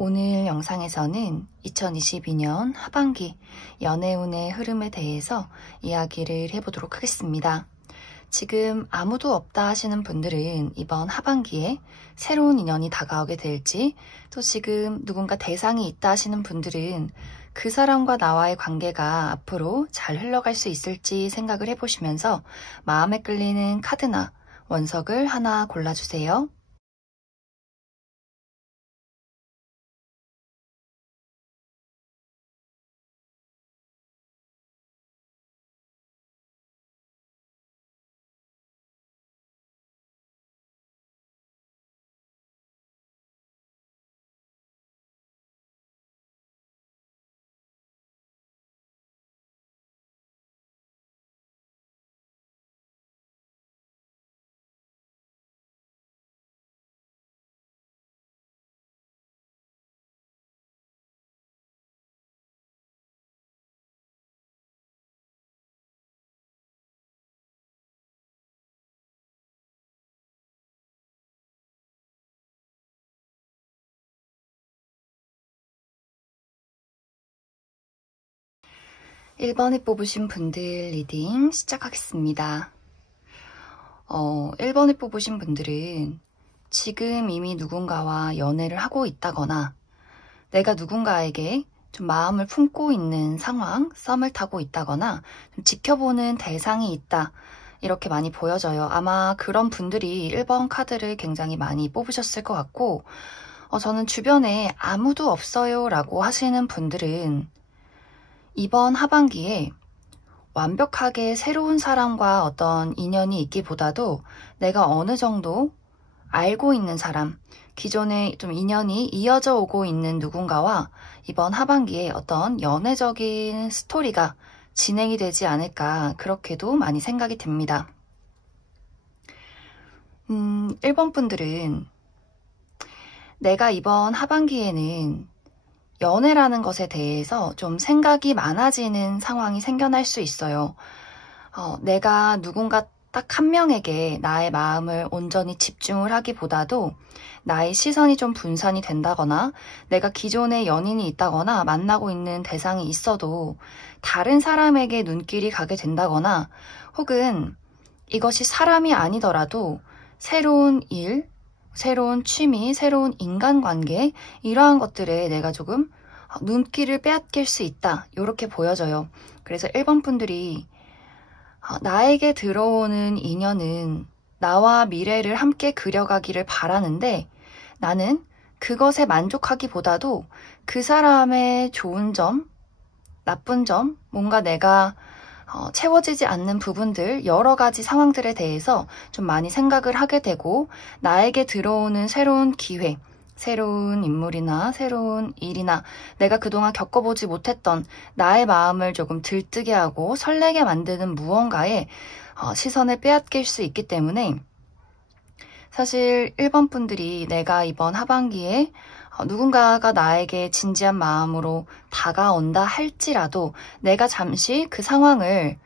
오늘 영상에서는 2022년 하반기 연애운의 흐름에 대해서 이야기를 해보도록 하겠습니다. 지금 아무도 없다 하시는 분들은 이번 하반기에 새로운 인연이 다가오게 될지, 또 지금 누군가 대상이 있다 하시는 분들은 그 사람과 나와의 관계가 앞으로 잘 흘러갈 수 있을지 생각을 해보시면서 마음에 끌리는 카드나 원석을 하나 골라주세요. (1) 번에 뽑으신 분들 리딩 시작하겠습니다. 1번에 뽑으신 분들은 지금 이미 누군가와 연애를 하고 있다거나 내가 누군가에게 좀 마음을 품고 있는 상황, 썸을 타고 있다거나 좀 지켜보는 대상이 있다, 이렇게 많이 보여져요. 아마 그런 분들이 1번 카드를 굉장히 많이 뽑으셨을 것 같고, 저는 주변에 아무도 없어요 라고 하시는 분들은 이번 하반기에 완벽하게 새로운 사람과 어떤 인연이 있기보다도 내가 어느 정도 알고 있는 사람, 기존에 좀 인연이 이어져 오고 있는 누군가와 이번 하반기에 어떤 연애적인 스토리가 진행이 되지 않을까, 그렇게도 많이 생각이 됩니다. 1번 분들은 내가 이번 하반기에는 연애라는 것에 대해서 좀 생각이 많아지는 상황이 생겨날 수 있어요. 내가 누군가 딱 한 명에게 나의 마음을 온전히 집중을 하기보다도 나의 시선이 좀 분산이 된다거나 내가 기존에 연인이 있다거나 만나고 있는 대상이 있어도 다른 사람에게 눈길이 가게 된다거나, 혹은 이것이 사람이 아니더라도 새로운 일, 새로운 취미, 새로운 인간관계, 이러한 것들에 내가 조금 눈길을 빼앗길 수 있다, 이렇게 보여져요. 그래서 1번 분들이 나에게 들어오는 인연은 나와 미래를 함께 그려가기를 바라는데, 나는 그것에 만족하기보다도 그 사람의 좋은 점, 나쁜 점, 뭔가 내가 채워지지 않는 부분들, 여러 가지 상황들에 대해서 좀 많이 생각을 하게 되고, 나에게 들어오는 새로운 기회, 새로운 인물이나 새로운 일이나 내가 그동안 겪어보지 못했던 나의 마음을 조금 들뜨게 하고 설레게 만드는 무언가에 시선을 빼앗길 수 있기 때문에, 사실 1번 분들이 내가 이번 하반기에 누군가가 나에게 진지한 마음으로 다가온다 할지라도 내가 잠시 그 상황을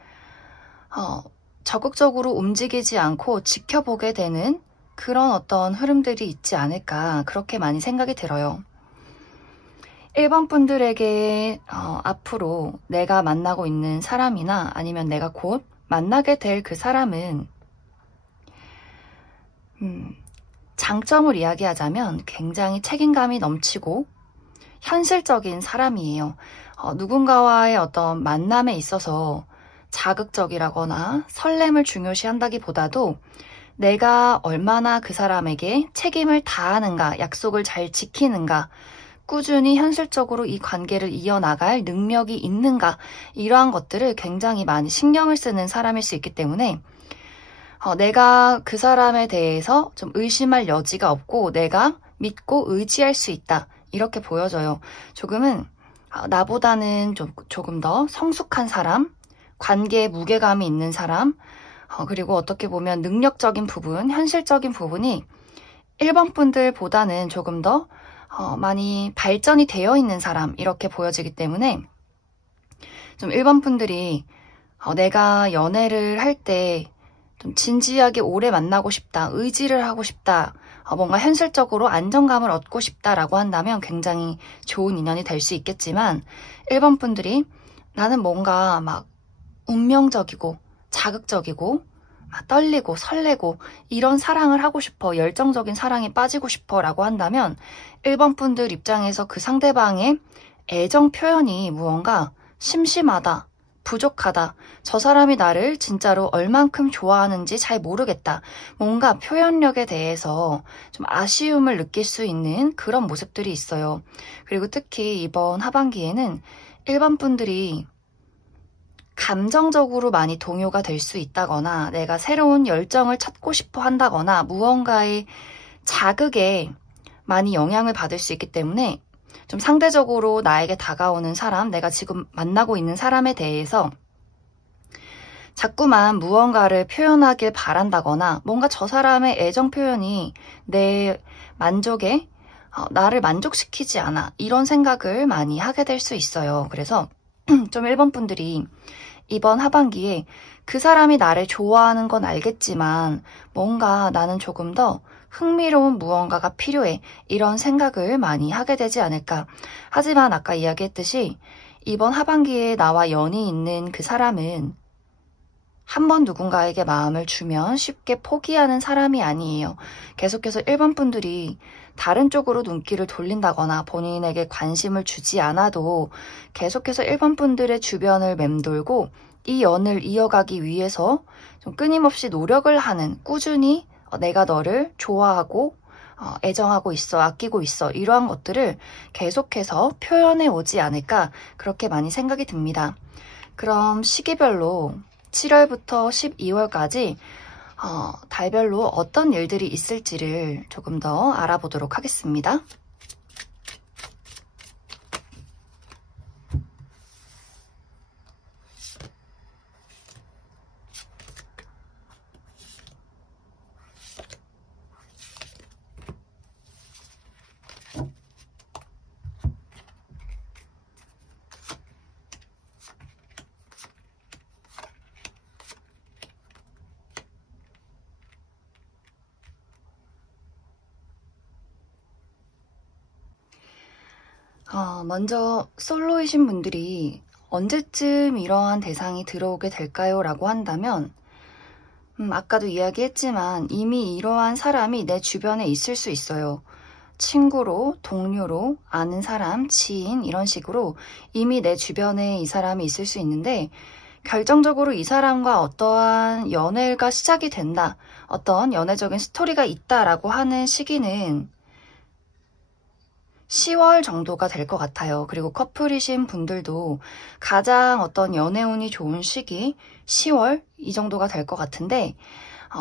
적극적으로 움직이지 않고 지켜보게 되는 그런 어떤 흐름들이 있지 않을까, 그렇게 많이 생각이 들어요. 1번 분들에게 앞으로 내가 만나고 있는 사람이나 아니면 내가 곧 만나게 될 그 사람은 장점을 이야기하자면 굉장히 책임감이 넘치고 현실적인 사람이에요. 누군가와의 어떤 만남에 있어서 자극적이라거나 설렘을 중요시한다기보다도 내가 얼마나 그 사람에게 책임을 다하는가, 약속을 잘 지키는가, 꾸준히 현실적으로 이 관계를 이어나갈 능력이 있는가, 이러한 것들을 굉장히 많이 신경을 쓰는 사람일 수 있기 때문에 내가 그 사람에 대해서 좀 의심할 여지가 없고 내가 믿고 의지할 수 있다, 이렇게 보여져요. 조금은 나보다는 조금 더 성숙한 사람, 관계에 무게감이 있는 사람, 그리고 어떻게 보면 능력적인 부분, 현실적인 부분이 1번 분들보다는 조금 더 많이 발전이 되어 있는 사람, 이렇게 보여지기 때문에 좀 1번 분들이 내가 연애를 할 때 좀 진지하게 오래 만나고 싶다, 의지를 하고 싶다, 뭔가 현실적으로 안정감을 얻고 싶다라고 한다면 굉장히 좋은 인연이 될 수 있겠지만 1번 분들이 나는 뭔가 막 운명적이고 자극적이고 막 떨리고 설레고 이런 사랑을 하고 싶어, 열정적인 사랑에 빠지고 싶어 라고 한다면 1번 분들 입장에서 그 상대방의 애정 표현이 무언가 심심하다, 부족하다, 저 사람이 나를 진짜로 얼만큼 좋아하는지 잘 모르겠다, 뭔가 표현력에 대해서 좀 아쉬움을 느낄 수 있는 그런 모습들이 있어요. 그리고 특히 이번 하반기에는 1번 분들이 감정적으로 많이 동요가 될 수 있다거나 내가 새로운 열정을 찾고 싶어 한다거나 무언가의 자극에 많이 영향을 받을 수 있기 때문에 좀 상대적으로 나에게 다가오는 사람, 내가 지금 만나고 있는 사람에 대해서 자꾸만 무언가를 표현하길 바란다거나 뭔가 저 사람의 애정 표현이 내 만족에 나를 만족시키지 않아, 이런 생각을 많이 하게 될 수 있어요. 그래서 좀 1번 분들이 이번 하반기에 그 사람이 나를 좋아하는 건 알겠지만 뭔가 나는 조금 더 흥미로운 무언가가 필요해, 이런 생각을 많이 하게 되지 않을까. 하지만 아까 이야기했듯이 이번 하반기에 나와 연이 있는 그 사람은 한번 누군가에게 마음을 주면 쉽게 포기하는 사람이 아니에요. 계속해서 1번 분들이 다른 쪽으로 눈길을 돌린다거나 본인에게 관심을 주지 않아도 계속해서 1번 분들의 주변을 맴돌고 이 연을 이어가기 위해서 좀 끊임없이 노력을 하는, 꾸준히 내가 너를 좋아하고 애정하고 있어, 아끼고 있어, 이러한 것들을 계속해서 표현해 오지 않을까, 그렇게 많이 생각이 듭니다. 그럼 시기별로 7월부터 12월까지 달별로 어떤 일들이 있을지를 조금 더 알아보도록 하겠습니다. 먼저 솔로이신 분들이 언제쯤 이러한 대상이 들어오게 될까요? 라고 한다면 아까도 이야기했지만 이미 이러한 사람이 내 주변에 있을 수 있어요. 친구로, 동료로, 아는 사람, 지인, 이런 식으로 이미 내 주변에 이 사람이 있을 수 있는데 결정적으로 이 사람과 어떠한 연애가 시작이 된다, 어떤 연애적인 스토리가 있다라고 하는 시기는 10월 정도가 될 것 같아요. 그리고 커플이신 분들도 가장 어떤 연애운이 좋은 시기 10월 이 정도가 될 것 같은데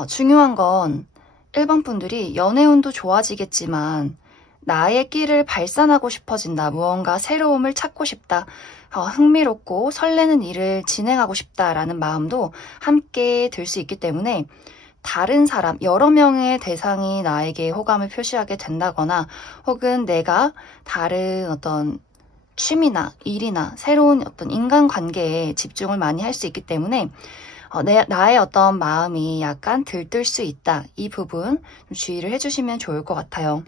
중요한 건 1번 분들이 연애운도 좋아지겠지만 나의 끼를 발산하고 싶어진다, 무언가 새로움을 찾고 싶다, 흥미롭고 설레는 일을 진행하고 싶다라는 마음도 함께 들 수 있기 때문에 다른 사람, 여러 명의 대상이 나에게 호감을 표시하게 된다거나 혹은 내가 다른 어떤 취미나 일이나 새로운 어떤 인간관계에 집중을 많이 할 수 있기 때문에 나의 어떤 마음이 약간 들뜰 수 있다, 이 부분 좀 주의를 해주시면 좋을 것 같아요.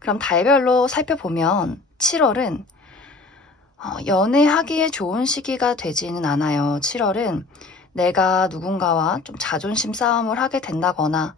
그럼 달별로 살펴보면 7월은 연애하기에 좋은 시기가 되지는 않아요. 7월은 내가 누군가와 좀 자존심 싸움을 하게 된다거나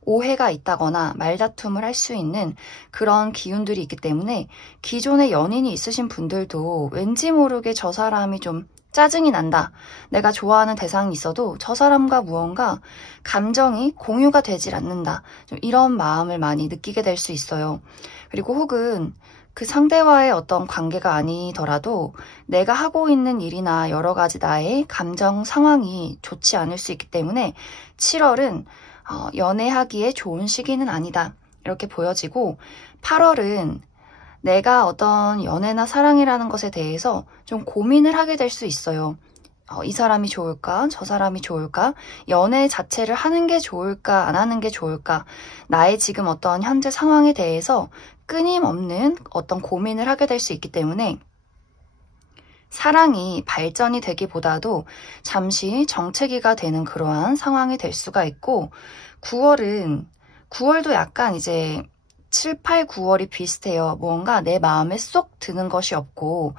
오해가 있다거나 말다툼을 할 수 있는 그런 기운들이 있기 때문에 기존에 연인이 있으신 분들도 왠지 모르게 저 사람이 좀 짜증이 난다, 내가 좋아하는 대상이 있어도 저 사람과 무언가 감정이 공유가 되질 않는다, 좀 이런 마음을 많이 느끼게 될 수 있어요. 그리고 혹은 그 상대와의 어떤 관계가 아니더라도 내가 하고 있는 일이나 여러 가지 나의 감정 상황이 좋지 않을 수 있기 때문에 7월은 연애하기에 좋은 시기는 아니다, 이렇게 보여지고 8월은 내가 어떤 연애나 사랑이라는 것에 대해서 좀 고민을 하게 될 수 있어요. 이 사람이 좋을까? 저 사람이 좋을까? 연애 자체를 하는 게 좋을까? 안 하는 게 좋을까? 나의 지금 어떤 현재 상황에 대해서 끊임없는 어떤 고민을 하게 될 수 있기 때문에 사랑이 발전이 되기보다도 잠시 정체기가 되는 그러한 상황이 될 수가 있고 9월은 9월도 약간 이제 7, 8, 9월이 비슷해요. 뭔가 내 마음에 쏙 드는 것이 없고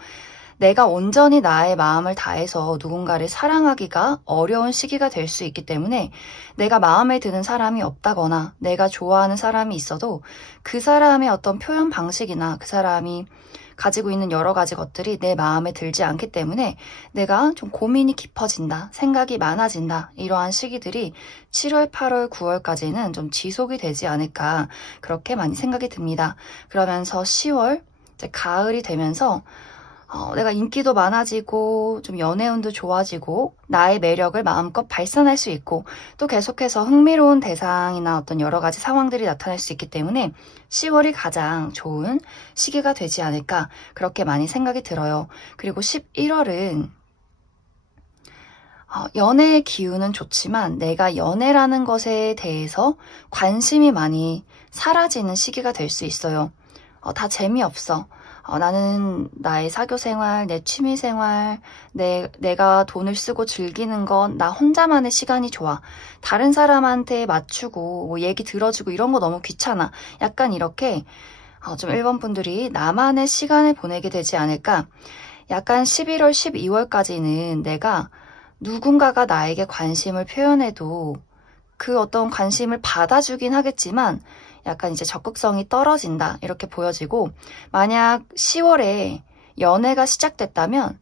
내가 온전히 나의 마음을 다해서 누군가를 사랑하기가 어려운 시기가 될 수 있기 때문에 내가 마음에 드는 사람이 없다거나 내가 좋아하는 사람이 있어도 그 사람의 어떤 표현 방식이나 그 사람이 가지고 있는 여러 가지 것들이 내 마음에 들지 않기 때문에 내가 좀 고민이 깊어진다, 생각이 많아진다, 이러한 시기들이 7월, 8월, 9월까지는 좀 지속이 되지 않을까 그렇게 많이 생각이 듭니다. 그러면서 10월, 이제 가을이 되면서 내가 인기도 많아지고 좀 연애운도 좋아지고 나의 매력을 마음껏 발산할 수 있고 또 계속해서 흥미로운 대상이나 어떤 여러 가지 상황들이 나타날 수 있기 때문에 10월이 가장 좋은 시기가 되지 않을까 그렇게 많이 생각이 들어요. 그리고 11월은 연애의 기운은 좋지만 내가 연애라는 것에 대해서 관심이 많이 사라지는 시기가 될 수 있어요. 다 재미없어. 나는 나의 사교생활, 내 취미생활, 내가 돈을 쓰고 즐기는 건 나 혼자만의 시간이 좋아. 다른 사람한테 맞추고 뭐 얘기 들어주고 이런 거 너무 귀찮아. 약간 이렇게 좀 일본 분들이 나만의 시간을 보내게 되지 않을까. 약간 11월, 12월까지는 내가 누군가가 나에게 관심을 표현해도 그 어떤 관심을 받아주긴 하겠지만 약간 이제 적극성이 떨어진다 이렇게 보여지고 만약 10월에 연애가 시작됐다면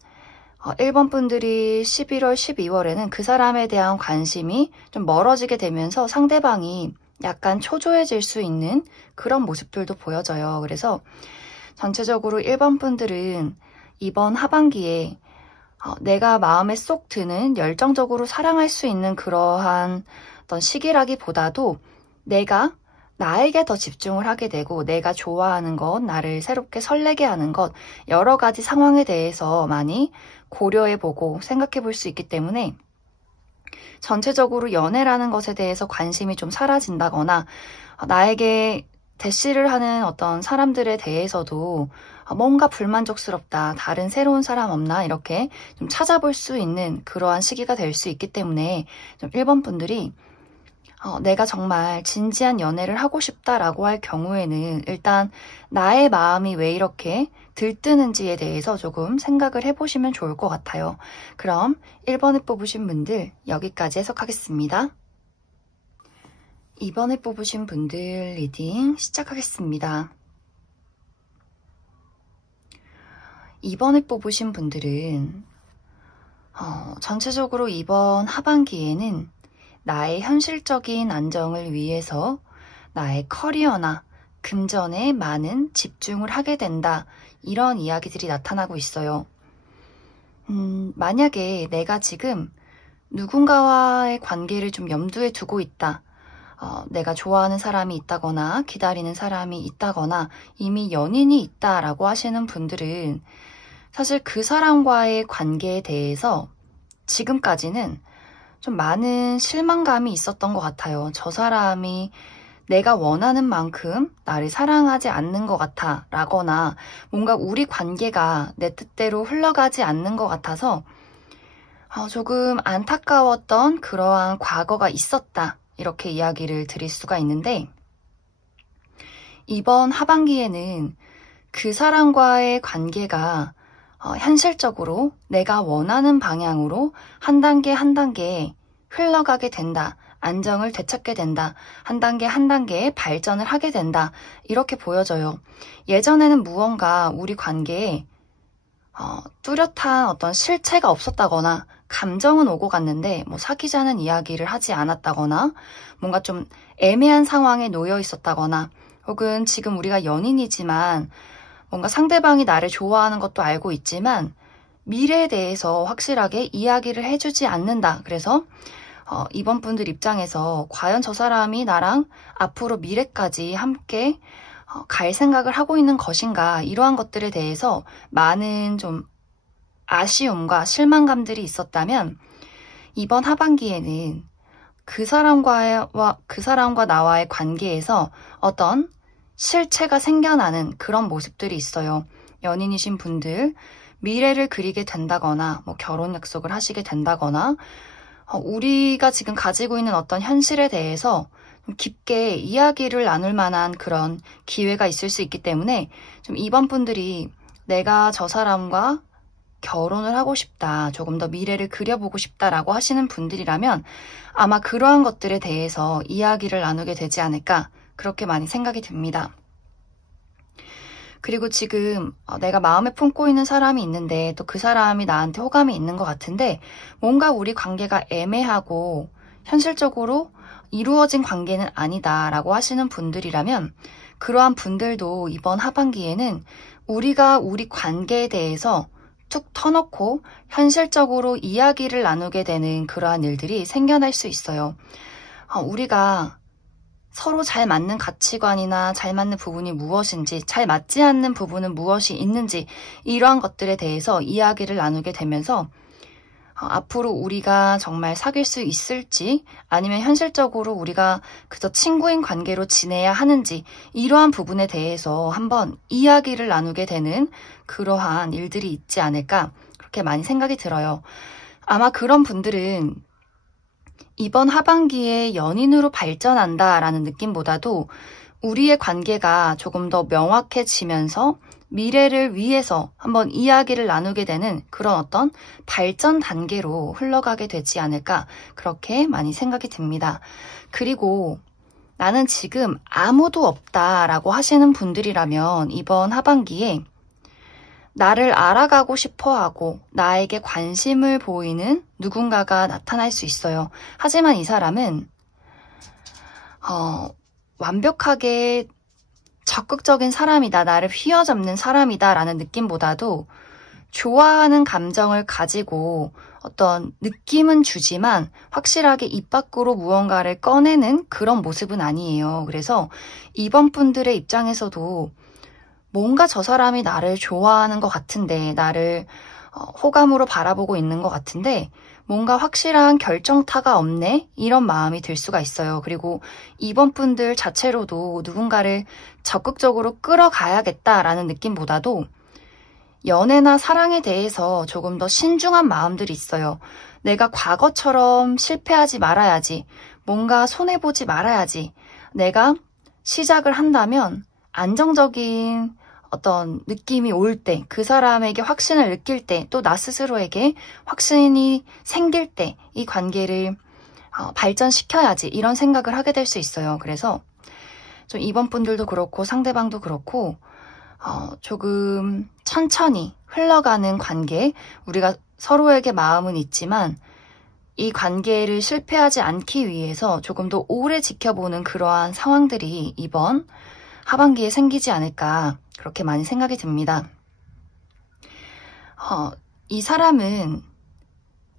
일본 분들이 11월, 12월에는 그 사람에 대한 관심이 좀 멀어지게 되면서 상대방이 약간 초조해질 수 있는 그런 모습들도 보여져요. 그래서 전체적으로 일본 분들은 이번 하반기에 내가 마음에 쏙 드는 열정적으로 사랑할 수 있는 그러한 어떤 시기라기보다도 내가 나에게 더 집중을 하게 되고 내가 좋아하는 것, 나를 새롭게 설레게 하는 것, 여러 가지 상황에 대해서 많이 고려해보고 생각해볼 수 있기 때문에 전체적으로 연애라는 것에 대해서 관심이 좀 사라진다거나 나에게 대시를 하는 어떤 사람들에 대해서도 뭔가 불만족스럽다, 다른 새로운 사람 없나 이렇게 좀 찾아볼 수 있는 그러한 시기가 될 수 있기 때문에 좀 일본 분들이 내가 정말 진지한 연애를 하고 싶다라고 할 경우에는 일단 나의 마음이 왜 이렇게 들뜨는지에 대해서 조금 생각을 해보시면 좋을 것 같아요. 그럼 1번을 뽑으신 분들 여기까지 해석하겠습니다. 2번을 뽑으신 분들 리딩 시작하겠습니다. 2번을 뽑으신 분들은 전체적으로 이번 하반기에는 나의 현실적인 안정을 위해서 나의 커리어나 금전에 많은 집중을 하게 된다. 이런 이야기들이 나타나고 있어요. 만약에 내가 지금 누군가와의 관계를 좀 염두에 두고 있다. 내가 좋아하는 사람이 있다거나 기다리는 사람이 있다거나 이미 연인이 있다라고 하시는 분들은 사실 그 사람과의 관계에 대해서 지금까지는 좀 많은 실망감이 있었던 것 같아요. 저 사람이 내가 원하는 만큼 나를 사랑하지 않는 것 같아 라거나 뭔가 우리 관계가 내 뜻대로 흘러가지 않는 것 같아서 조금 안타까웠던 그러한 과거가 있었다. 이렇게 이야기를 드릴 수가 있는데 이번 하반기에는 그 사람과의 관계가 현실적으로 내가 원하는 방향으로 한 단계 한 단계 흘러가게 된다. 안정을 되찾게 된다. 한 단계 한 단계 발전을 하게 된다. 이렇게 보여져요. 예전에는 무언가 우리 관계에 뚜렷한 어떤 실체가 없었다거나 감정은 오고 갔는데 뭐 사귀자는 이야기를 하지 않았다거나 뭔가 좀 애매한 상황에 놓여 있었다거나 혹은 지금 우리가 연인이지만 뭔가 상대방이 나를 좋아하는 것도 알고 있지만 미래에 대해서 확실하게 이야기를 해주지 않는다. 그래서 이번 분들 입장에서 과연 저 사람이 나랑 앞으로 미래까지 함께 갈 생각을 하고 있는 것인가 이러한 것들에 대해서 많은 좀 아쉬움과 실망감들이 있었다면 이번 하반기에는 그 사람과 나와의 관계에서 어떤 실체가 생겨나는 그런 모습들이 있어요. 연인이신 분들 미래를 그리게 된다거나 뭐 결혼 약속을 하시게 된다거나 우리가 지금 가지고 있는 어떤 현실에 대해서 깊게 이야기를 나눌 만한 그런 기회가 있을 수 있기 때문에 좀 이번 분들이 내가 저 사람과 결혼을 하고 싶다, 조금 더 미래를 그려보고 싶다라고 하시는 분들이라면 아마 그러한 것들에 대해서 이야기를 나누게 되지 않을까, 그렇게 많이 생각이 듭니다. 그리고 지금 내가 마음에 품고 있는 사람이 있는데 또 그 사람이 나한테 호감이 있는 것 같은데 뭔가 우리 관계가 애매하고 현실적으로 이루어진 관계는 아니다라고 하시는 분들이라면 그러한 분들도 이번 하반기에는 우리가 우리 관계에 대해서 툭 터놓고 현실적으로 이야기를 나누게 되는 그러한 일들이 생겨날 수 있어요. 우리가 서로 잘 맞는 가치관이나 잘 맞는 부분이 무엇인지, 잘 맞지 않는 부분은 무엇이 있는지, 이러한 것들에 대해서 이야기를 나누게 되면서 앞으로 우리가 정말 사귈 수 있을지, 아니면 현실적으로 우리가 그저 친구인 관계로 지내야 하는지, 이러한 부분에 대해서 한번 이야기를 나누게 되는 그러한 일들이 있지 않을까, 그렇게 많이 생각이 들어요. 아마 그런 분들은 이번 하반기에 연인으로 발전한다라는 느낌보다도 우리의 관계가 조금 더 명확해지면서 미래를 위해서 한번 이야기를 나누게 되는 그런 어떤 발전 단계로 흘러가게 되지 않을까, 그렇게 많이 생각이 듭니다. 그리고 나는 지금 아무도 없다라고 하시는 분들이라면 이번 하반기에 나를 알아가고 싶어하고 나에게 관심을 보이는 누군가가 나타날 수 있어요. 하지만 이 사람은 완벽하게 적극적인 사람이다, 나를 휘어잡는 사람이다 라는 느낌보다도 좋아하는 감정을 가지고 어떤 느낌은 주지만 확실하게 입 밖으로 무언가를 꺼내는 그런 모습은 아니에요. 그래서 이번 분들의 입장에서도 뭔가 저 사람이 나를 좋아하는 것 같은데, 나를 호감으로 바라보고 있는 것 같은데 뭔가 확실한 결정타가 없네? 이런 마음이 들 수가 있어요. 그리고 이번 분들 자체로도 누군가를 적극적으로 끌어가야겠다라는 느낌보다도 연애나 사랑에 대해서 조금 더 신중한 마음들이 있어요. 내가 과거처럼 실패하지 말아야지, 뭔가 손해보지 말아야지, 내가 시작을 한다면 안정적인 어떤 느낌이 올 때, 그 사람에게 확신을 느낄 때, 또 나 스스로에게 확신이 생길 때 이 관계를 발전시켜야지, 이런 생각을 하게 될 수 있어요. 그래서 좀 이번 분들도 그렇고 상대방도 그렇고 조금 천천히 흘러가는 관계, 우리가 서로에게 마음은 있지만 이 관계를 실패하지 않기 위해서 조금 더 오래 지켜보는 그러한 상황들이 이번 하반기에 생기지 않을까, 그렇게 많이 생각이 듭니다. 이 사람은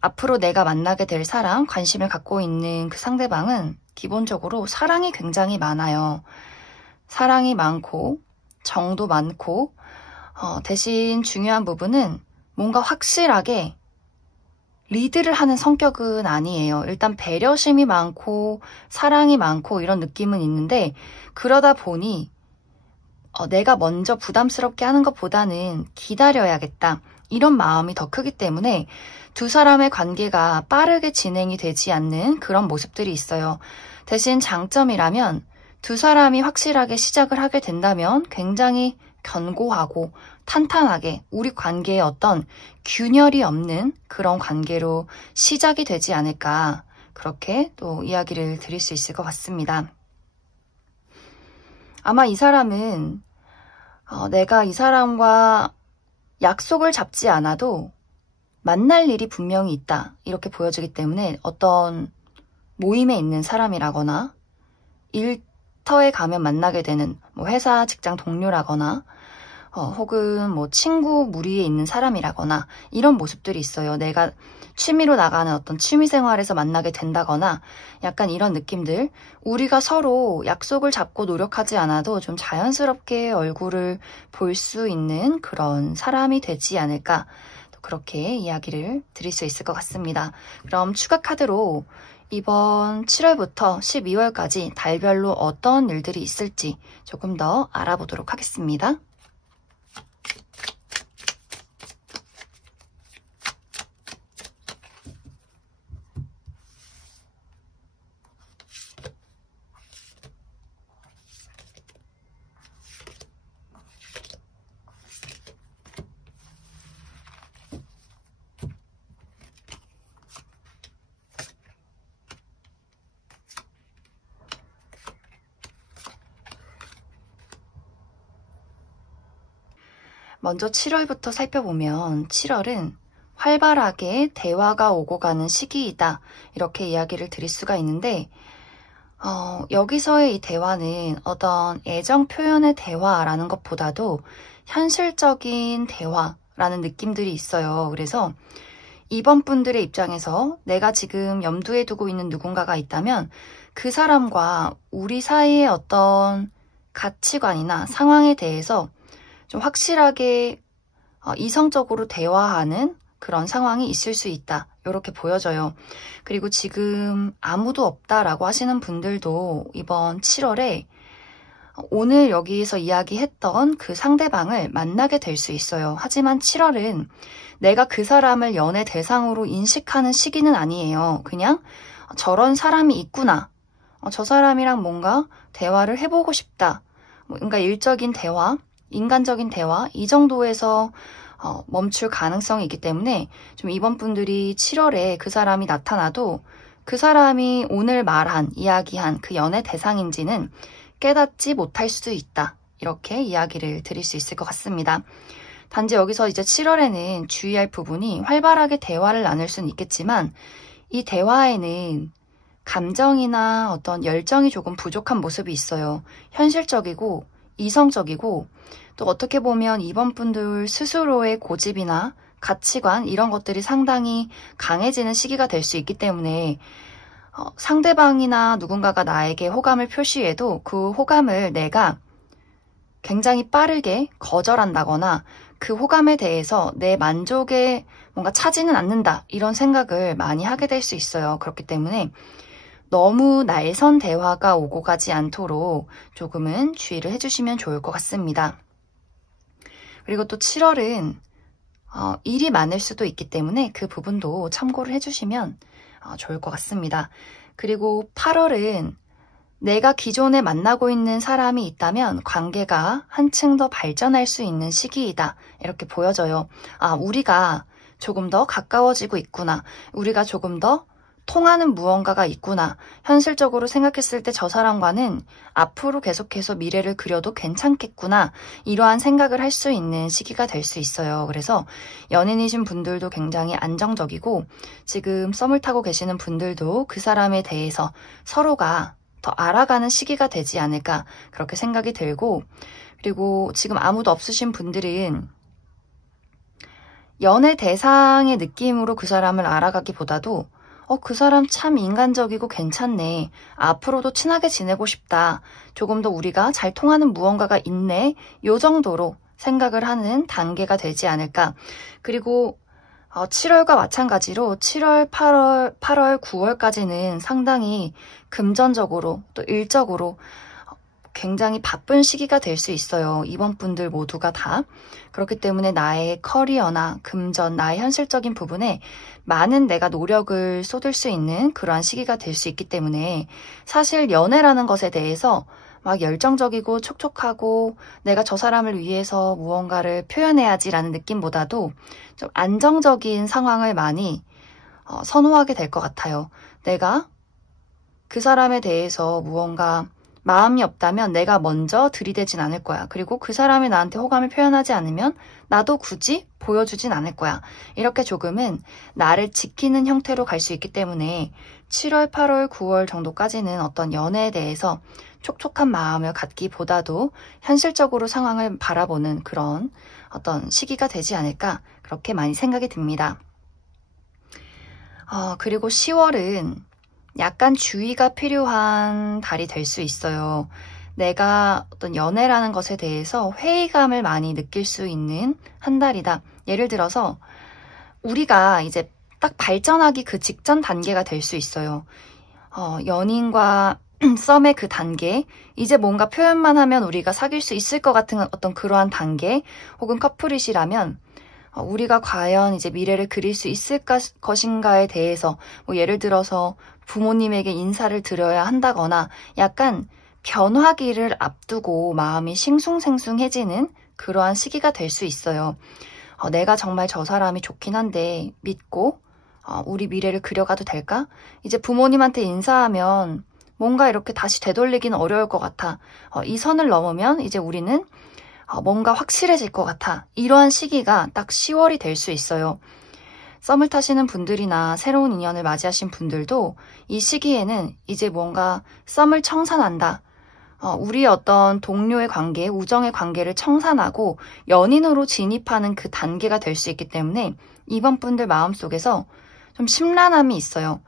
앞으로 내가 만나게 될 사람, 관심을 갖고 있는 그 상대방은 기본적으로 사랑이 굉장히 많아요. 사랑이 많고 정도 많고 대신 중요한 부분은 뭔가 확실하게 리드를 하는 성격은 아니에요. 일단 배려심이 많고 사랑이 많고 이런 느낌은 있는데, 그러다 보니 내가 먼저 부담스럽게 하는 것보다는 기다려야겠다, 이런 마음이 더 크기 때문에 두 사람의 관계가 빠르게 진행이 되지 않는 그런 모습들이 있어요. 대신 장점이라면 두 사람이 확실하게 시작을 하게 된다면 굉장히 견고하고 탄탄하게 우리 관계에 어떤 균열이 없는 그런 관계로 시작이 되지 않을까, 그렇게 또 이야기를 드릴 수 있을 것 같습니다. 아마 이 사람은 내가 이 사람과 약속을 잡지 않아도 만날 일이 분명히 있다, 이렇게 보여지기 때문에 어떤 모임에 있는 사람이라거나 일터에 가면 만나게 되는 회사 직장 동료라거나 혹은 친구 무리에 있는 사람이라거나 이런 모습들이 있어요. 내가 취미로 나가는 어떤 취미생활에서 만나게 된다거나 약간 이런 느낌들, 우리가 서로 약속을 잡고 노력하지 않아도 좀 자연스럽게 얼굴을 볼 수 있는 그런 사람이 되지 않을까, 그렇게 이야기를 드릴 수 있을 것 같습니다. 그럼 추가 카드로 이번 7월부터 12월까지 달별로 어떤 일들이 있을지 조금 더 알아보도록 하겠습니다. 먼저 7월부터 살펴보면 7월은 활발하게 대화가 오고 가는 시기이다. 이렇게 이야기를 드릴 수가 있는데 여기서의 이 대화는 어떤 애정 표현의 대화라는 것보다도 현실적인 대화라는 느낌들이 있어요. 그래서 이번 분들의 입장에서 내가 지금 염두에 두고 있는 누군가가 있다면 그 사람과 우리 사이의 어떤 가치관이나 상황에 대해서 좀 확실하게 이성적으로 대화하는 그런 상황이 있을 수 있다. 이렇게 보여져요. 그리고 지금 아무도 없다라고 하시는 분들도 이번 7월에 오늘 여기에서 이야기했던 그 상대방을 만나게 될 수 있어요. 하지만 7월은 내가 그 사람을 연애 대상으로 인식하는 시기는 아니에요. 그냥 저런 사람이 있구나. 저 사람이랑 뭔가 대화를 해보고 싶다. 뭔가 일적인 대화, 인간적인 대화 이 정도에서 멈출 가능성이 있기 때문에 좀 이번 분들이 7월에 그 사람이 나타나도 그 사람이 오늘 말한, 이야기한 그 연애 대상인지는 깨닫지 못할 수도 있다. 이렇게 이야기를 드릴 수 있을 것 같습니다. 단지 여기서 이제 7월에는 주의할 부분이 활발하게 대화를 나눌 수는 있겠지만 이 대화에는 감정이나 어떤 열정이 조금 부족한 모습이 있어요. 현실적이고 이성적이고 또 어떻게 보면 이번 분들 스스로의 고집이나 가치관 이런 것들이 상당히 강해지는 시기가 될 수 있기 때문에 상대방이나 누군가가 나에게 호감을 표시해도 그 호감을 내가 굉장히 빠르게 거절한다거나 그 호감에 대해서 내 만족에 뭔가 차지는 않는다 이런 생각을 많이 하게 될 수 있어요. 그렇기 때문에 너무 날선 대화가 오고 가지 않도록 조금은 주의를 해주시면 좋을 것 같습니다. 그리고 또 7월은 일이 많을 수도 있기 때문에 그 부분도 참고를 해주시면 좋을 것 같습니다. 그리고 8월은 내가 기존에 만나고 있는 사람이 있다면 관계가 한층 더 발전할 수 있는 시기이다. 이렇게 보여져요. 우리가 조금 더 가까워지고 있구나. 우리가 조금 더 통하는 무언가가 있구나. 현실적으로 생각했을 때 저 사람과는 앞으로 계속해서 미래를 그려도 괜찮겠구나. 이러한 생각을 할 수 있는 시기가 될 수 있어요. 그래서 연인이신 분들도 굉장히 안정적이고 지금 썸을 타고 계시는 분들도 그 사람에 대해서 서로가 더 알아가는 시기가 되지 않을까 그렇게 생각이 들고 그리고 지금 아무도 없으신 분들은 연애 대상의 느낌으로 그 사람을 알아가기보다도 그 사람 참 인간적이고 괜찮네. 앞으로도 친하게 지내고 싶다. 조금 더 우리가 잘 통하는 무언가가 있네. 요 정도로 생각을 하는 단계가 되지 않을까. 그리고 7월과 마찬가지로 7월, 8월, 9월까지는 상당히 금전적으로 또 일적으로 굉장히 바쁜 시기가 될 수 있어요. 이번 분들 모두가 다. 그렇기 때문에 나의 커리어나 금전, 나의 현실적인 부분에 많은 내가 노력을 쏟을 수 있는 그러한 시기가 될 수 있기 때문에 사실 연애라는 것에 대해서 막 열정적이고 촉촉하고 내가 저 사람을 위해서 무언가를 표현해야지라는 느낌보다도 좀 안정적인 상황을 많이 선호하게 될 것 같아요. 내가 그 사람에 대해서 무언가 마음이 없다면 내가 먼저 들이대진 않을 거야. 그리고 그 사람이 나한테 호감을 표현하지 않으면 나도 굳이 보여주진 않을 거야. 이렇게 조금은 나를 지키는 형태로 갈 수 있기 때문에 7월, 8월, 9월 정도까지는 어떤 연애에 대해서 촉촉한 마음을 갖기보다도 현실적으로 상황을 바라보는 그런 어떤 시기가 되지 않을까 그렇게 많이 생각이 듭니다. 그리고 10월은 약간 주의가 필요한 달이 될 수 있어요. 내가 어떤 연애라는 것에 대해서 회의감을 많이 느낄 수 있는 한 달이다. 예를 들어서 우리가 이제 딱 발전하기 그 직전 단계가 될 수 있어요. 연인과 썸의 그 단계, 이제 뭔가 표현만 하면 우리가 사귈 수 있을 것 같은 어떤 그러한 단계, 혹은 커플이시라면 우리가 과연 이제 미래를 그릴 수 있을 것인가에 대해서 예를 들어서 부모님에게 인사를 드려야 한다거나 약간 변화기를 앞두고 마음이 싱숭생숭해지는 그러한 시기가 될 수 있어요. 내가 정말 저 사람이 좋긴 한데 믿고 우리 미래를 그려가도 될까? 이제 부모님한테 인사하면 뭔가 이렇게 다시 되돌리기는 어려울 것 같아. 이 선을 넘으면 이제 우리는 뭔가 확실해질 것 같아. 이러한 시기가 딱 10월이 될 수 있어요. 썸을 타시는 분들이나 새로운 인연을 맞이하신 분들도 이 시기에는 이제 뭔가 썸을 청산한다. 우리의 어떤 동료의 관계, 우정의 관계를 청산하고 연인으로 진입하는 그 단계가 될 수 있기 때문에 이번 분들 마음속에서 좀 심란함이 있어요.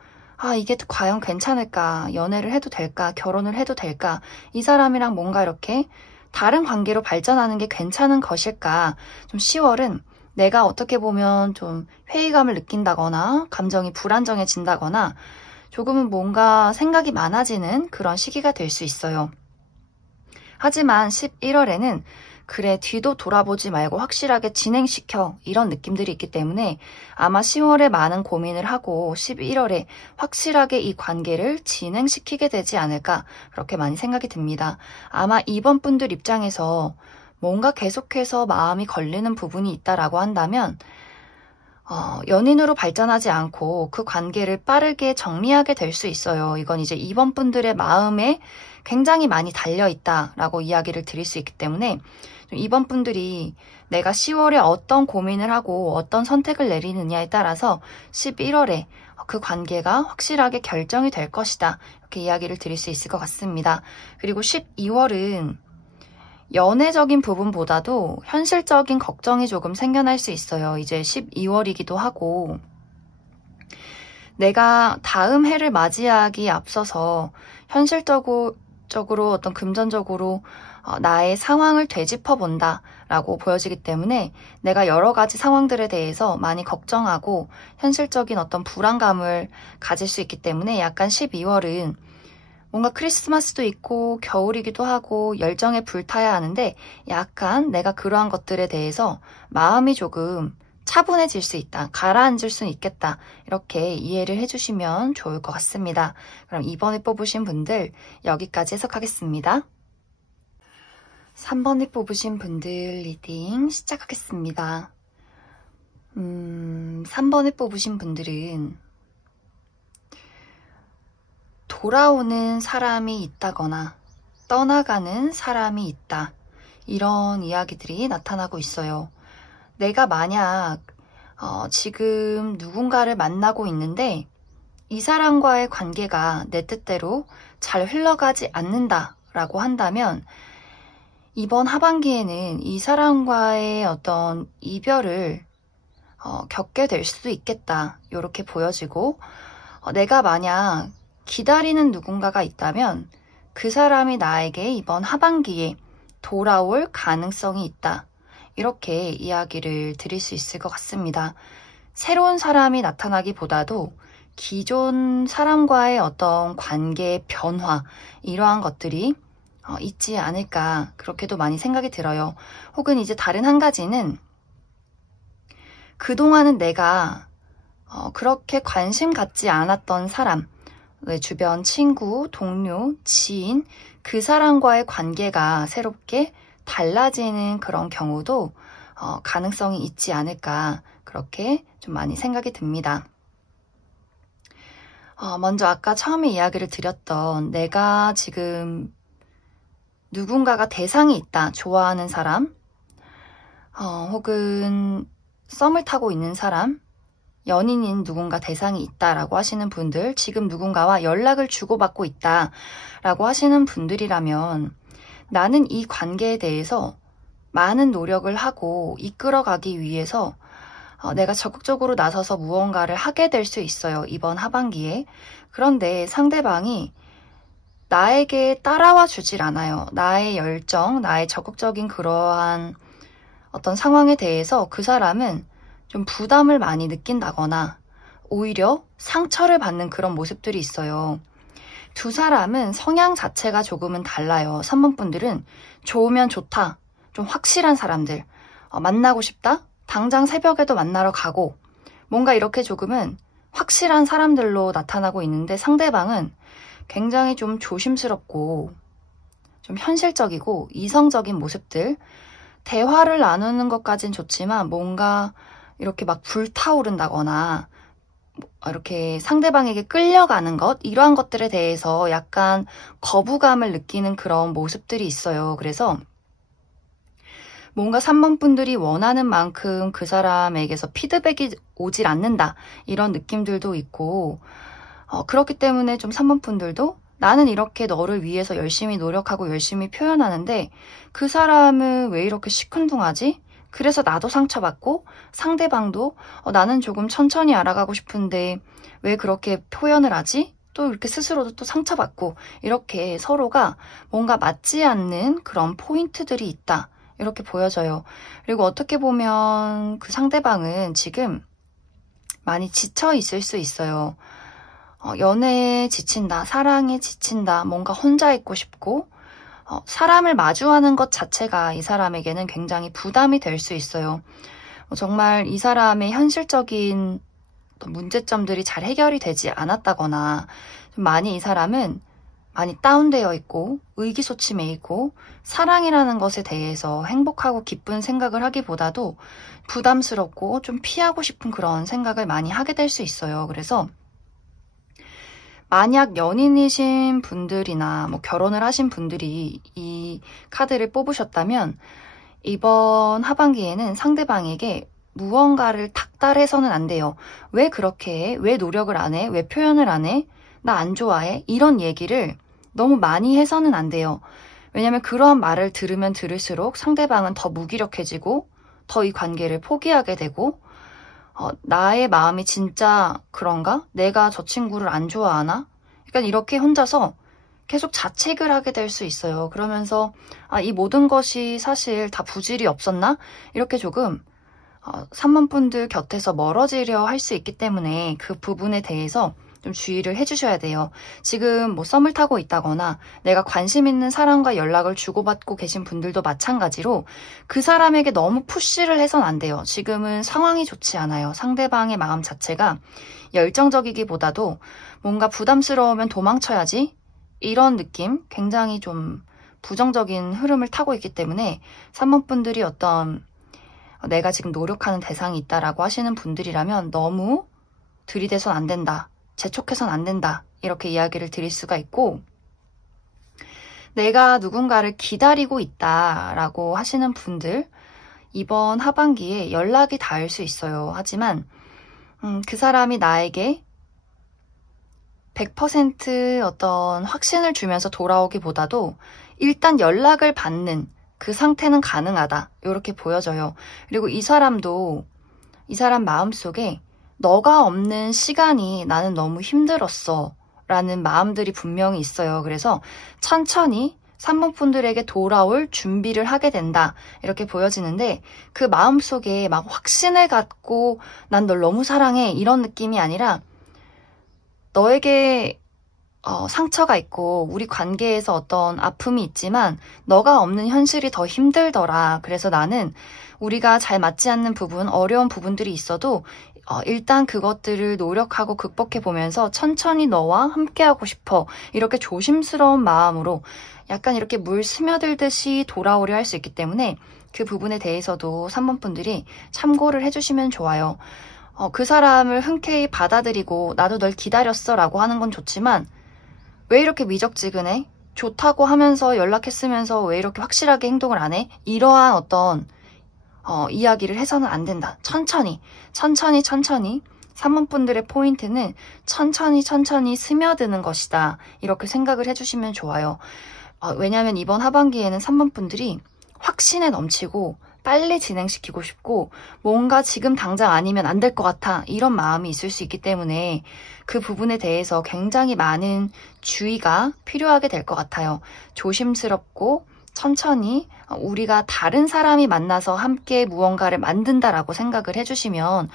이게 과연 괜찮을까? 연애를 해도 될까? 결혼을 해도 될까? 이 사람이랑 뭔가 이렇게 다른 관계로 발전하는 게 괜찮은 것일까? 좀 10월은 내가 어떻게 보면 좀 회의감을 느낀다거나 감정이 불안정해진다거나 조금은 뭔가 생각이 많아지는 그런 시기가 될 수 있어요. 하지만 11월에는 그래 뒤도 돌아보지 말고 확실하게 진행시켜 이런 느낌들이 있기 때문에 아마 10월에 많은 고민을 하고 11월에 확실하게 이 관계를 진행시키게 되지 않을까 그렇게 많이 생각이 듭니다. 아마 이번 분들 입장에서 뭔가 계속해서 마음이 걸리는 부분이 있다라고 한다면 연인으로 발전하지 않고 그 관계를 빠르게 정리하게 될 수 있어요. 이건 이제 이번 분들의 마음에 굉장히 많이 달려있다라고 이야기를 드릴 수 있기 때문에 이번 분들이 내가 10월에 어떤 고민을 하고 어떤 선택을 내리느냐에 따라서 11월에 그 관계가 확실하게 결정이 될 것이다. 이렇게 이야기를 드릴 수 있을 것 같습니다. 그리고 12월은 연애적인 부분보다도 현실적인 걱정이 조금 생겨날 수 있어요. 이제 12월이기도 하고 내가 다음 해를 맞이하기 앞서서 현실적으로 어떤 금전적으로 나의 상황을 되짚어 본다라고 보여지기 때문에 내가 여러 가지 상황들에 대해서 많이 걱정하고 현실적인 어떤 불안감을 가질 수 있기 때문에 약간 12월은 뭔가 크리스마스도 있고 겨울이기도 하고 열정에 불타야 하는데 약간 내가 그러한 것들에 대해서 마음이 조금 차분해질 수 있다. 가라앉을 수는 있겠다. 이렇게 이해를 해주시면 좋을 것 같습니다. 그럼 이번에 뽑으신 분들 여기까지 해석하겠습니다. 3번에 뽑으신 분들 리딩 시작하겠습니다. 3번에 뽑으신 분들은 돌아오는 사람이 있다거나 떠나가는 사람이 있다. 이런 이야기들이 나타나고 있어요. 내가 만약 지금 누군가를 만나고 있는데 이 사람과의 관계가 내 뜻대로 잘 흘러가지 않는다라고 한다면 이번 하반기에는 이 사람과의 어떤 이별을 겪게 될 수도 있겠다. 이렇게 보여지고 내가 만약 기다리는 누군가가 있다면 그 사람이 나에게 이번 하반기에 돌아올 가능성이 있다. 이렇게 이야기를 드릴 수 있을 것 같습니다. 새로운 사람이 나타나기보다도 기존 사람과의 어떤 관계의 변화 이러한 것들이 있지 않을까 그렇게도 많이 생각이 들어요. 혹은 이제 다른 한 가지는 그동안은 내가 그렇게 관심 갖지 않았던 사람 내 주변 친구, 동료, 지인 그 사람과의 관계가 새롭게 달라지는 그런 경우도 가능성이 있지 않을까 그렇게 좀 많이 생각이 듭니다. 먼저 아까 처음에 이야기를 드렸던 내가 지금 누군가가 대상이 있다, 좋아하는 사람 혹은 썸을 타고 있는 사람 연인인 누군가 대상이 있다라고 하시는 분들, 지금 누군가와 연락을 주고받고 있다라고 하시는 분들이라면 나는 이 관계에 대해서 많은 노력을 하고 이끌어가기 위해서 내가 적극적으로 나서서 무언가를 하게 될 수 있어요. 이번 하반기에. 그런데 상대방이 나에게 따라와 주질 않아요. 나의 열정, 나의 적극적인 그러한 어떤 상황에 대해서 그 사람은 좀 부담을 많이 느낀다거나 오히려 상처를 받는 그런 모습들이 있어요. 두 사람은 성향 자체가 조금은 달라요. 3번 분들은 좋으면 좋다. 좀 확실한 사람들. 만나고 싶다? 당장 새벽에도 만나러 가고 뭔가 이렇게 조금은 확실한 사람들로 나타나고 있는데 상대방은 굉장히 좀 조심스럽고 좀 현실적이고 이성적인 모습들. 대화를 나누는 것까진 좋지만 뭔가 이렇게 막 불타오른다거나 이렇게 상대방에게 끌려가는 것 이러한 것들에 대해서 약간 거부감을 느끼는 그런 모습들이 있어요. 그래서 뭔가 3번 분들이 원하는 만큼 그 사람에게서 피드백이 오질 않는다. 이런 느낌들도 있고, 그렇기 때문에 좀 3번 분들도 나는 이렇게 너를 위해서 열심히 노력하고 열심히 표현하는데 그 사람은 왜 이렇게 시큰둥하지? 그래서 나도 상처받고 상대방도 나는 조금 천천히 알아가고 싶은데 왜 그렇게 표현을 하지? 또 이렇게 스스로도 또 상처받고 이렇게 서로가 뭔가 맞지 않는 그런 포인트들이 있다. 이렇게 보여져요. 그리고 어떻게 보면 그 상대방은 지금 많이 지쳐 있을 수 있어요. 연애에 지친다, 사랑에 지친다, 뭔가 혼자 있고 싶고, 사람을 마주하는 것 자체가 이 사람에게는 굉장히 부담이 될 수 있어요. 정말 이 사람의 현실적인 문제점들이 잘 해결이 되지 않았다거나, 좀 많이 이 사람은 많이 다운되어 있고, 의기소침해 있고, 사랑이라는 것에 대해서 행복하고 기쁜 생각을 하기보다도 부담스럽고 좀 피하고 싶은 그런 생각을 많이 하게 될 수 있어요. 그래서 만약 연인이신 분들이나 뭐 결혼을 하신 분들이 이 카드를 뽑으셨다면 이번 하반기에는 상대방에게 무언가를 닥달해서는 안 돼요. 왜 그렇게 해? 왜 노력을 안 해? 왜 표현을 안 해? 나 안 좋아해? 이런 얘기를 너무 많이 해서는 안 돼요. 왜냐면 그러한 말을 들으면 들을수록 상대방은 더 무기력해지고 더 이 관계를 포기하게 되고 나의 마음이 진짜 그런가? 내가 저 친구를 안 좋아하나? 그러니까 이렇게 혼자서 계속 자책을 하게 될 수 있어요. 그러면서 이 모든 것이 사실 다 부질이 없었나? 이렇게 조금 3번 분들 곁에서 멀어지려 할 수 있기 때문에 그 부분에 대해서 좀 주의를 해주셔야 돼요. 지금 뭐 썸을 타고 있다거나 내가 관심 있는 사람과 연락을 주고받고 계신 분들도 마찬가지로 그 사람에게 너무 푸시를 해선 안 돼요. 지금은 상황이 좋지 않아요. 상대방의 마음 자체가 열정적이기보다도 뭔가 부담스러우면 도망쳐야지 이런 느낌, 굉장히 좀 부정적인 흐름을 타고 있기 때문에 3번 분들이 어떤 내가 지금 노력하는 대상이 있다라고 하시는 분들이라면 너무 들이대선 안 된다. 재촉해선 안 된다. 이렇게 이야기를 드릴 수가 있고 내가 누군가를 기다리고 있다라고 하시는 분들 이번 하반기에 연락이 닿을 수 있어요. 하지만 그 사람이 나에게 100% 어떤 확신을 주면서 돌아오기보다도 일단 연락을 받는 그 상태는 가능하다. 이렇게 보여져요. 그리고 이 사람도 이 사람 마음속에 너가 없는 시간이 나는 너무 힘들었어 라는 마음들이 분명히 있어요. 그래서 천천히 3번 분들에게 돌아올 준비를 하게 된다. 이렇게 보여지는데 그 마음속에 막 확신을 갖고 난 널 너무 사랑해 이런 느낌이 아니라 너에게 상처가 있고 우리 관계에서 어떤 아픔이 있지만 너가 없는 현실이 더 힘들더라. 그래서 나는 우리가 잘 맞지 않는 부분, 어려운 부분들이 있어도 일단 그것들을 노력하고 극복해보면서 천천히 너와 함께하고 싶어. 이렇게 조심스러운 마음으로 약간 이렇게 물 스며들듯이 돌아오려 할 수 있기 때문에 그 부분에 대해서도 3번 분들이 참고를 해주시면 좋아요. 그 사람을 흔쾌히 받아들이고 나도 널 기다렸어 라고 하는 건 좋지만 왜 이렇게 미적지근해? 좋다고 하면서 연락했으면서 왜 이렇게 확실하게 행동을 안 해? 이러한 어떤 이야기를 해서는 안 된다. 천천히 3번 분들의 포인트는 천천히 스며드는 것이다. 이렇게 생각을 해주시면 좋아요. 왜냐하면 이번 하반기에는 3번 분들이 확신에 넘치고 빨리 진행시키고 싶고 뭔가 지금 당장 아니면 안 될 것 같아 이런 마음이 있을 수 있기 때문에 그 부분에 대해서 굉장히 많은 주의가 필요하게 될 것 같아요. 조심스럽고 천천히 우리가 다른 사람이 만나서 함께 무언가를 만든다라고 생각을 해주시면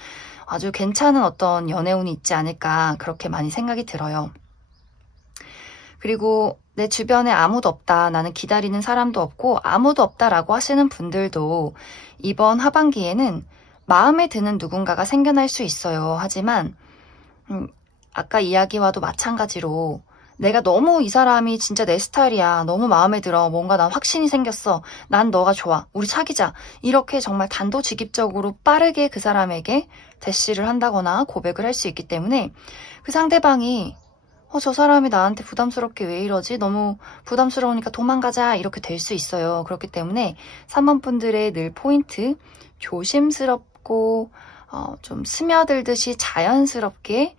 아주 괜찮은 어떤 연애운이 있지 않을까 그렇게 많이 생각이 들어요. 그리고 내 주변에 아무도 없다. 나는 기다리는 사람도 없고 아무도 없다라고 하시는 분들도 이번 하반기에는 마음에 드는 누군가가 생겨날 수 있어요. 하지만 아까 이야기와도 마찬가지로 내가 너무 이 사람이 진짜 내 스타일이야. 너무 마음에 들어. 뭔가 난 확신이 생겼어. 난 너가 좋아. 우리 사귀자. 이렇게 정말 단도직입적으로 빠르게 그 사람에게 대시를 한다거나 고백을 할 수 있기 때문에 그 상대방이 저 사람이 나한테 부담스럽게 왜 이러지? 너무 부담스러우니까 도망가자. 이렇게 될 수 있어요. 그렇기 때문에 3번 분들의 늘 포인트, 조심스럽고 좀 스며들듯이 자연스럽게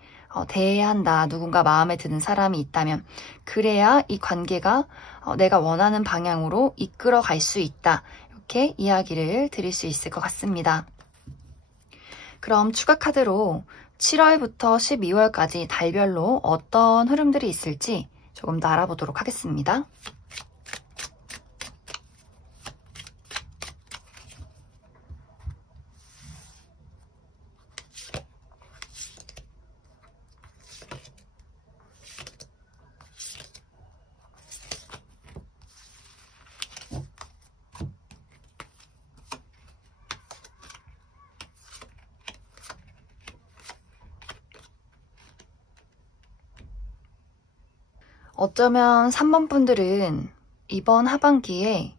대해야 한다. 누군가 마음에 드는 사람이 있다면. 그래야 이 관계가 내가 원하는 방향으로 이끌어 갈 수 있다. 이렇게 이야기를 드릴 수 있을 것 같습니다. 그럼 추가 카드로 7월부터 12월까지 달별로 어떤 흐름들이 있을지 조금 더 알아보도록 하겠습니다. 어쩌면 3번 분들은 이번 하반기에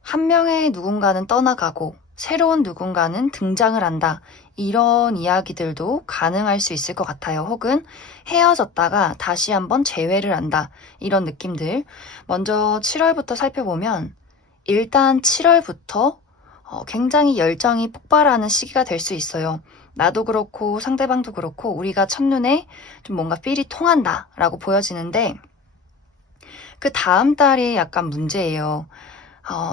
한 명의 누군가는 떠나가고 새로운 누군가는 등장을 한다. 이런 이야기들도 가능할 수 있을 것 같아요. 혹은 헤어졌다가 다시 한번 재회를 한다. 이런 느낌들. 먼저 7월부터 살펴보면 일단 7월부터 굉장히 열정이 폭발하는 시기가 될 수 있어요. 나도 그렇고 상대방도 그렇고 우리가 첫눈에 좀 뭔가 필이 통한다 라고 보여지는데 그 다음 달이 약간 문제예요.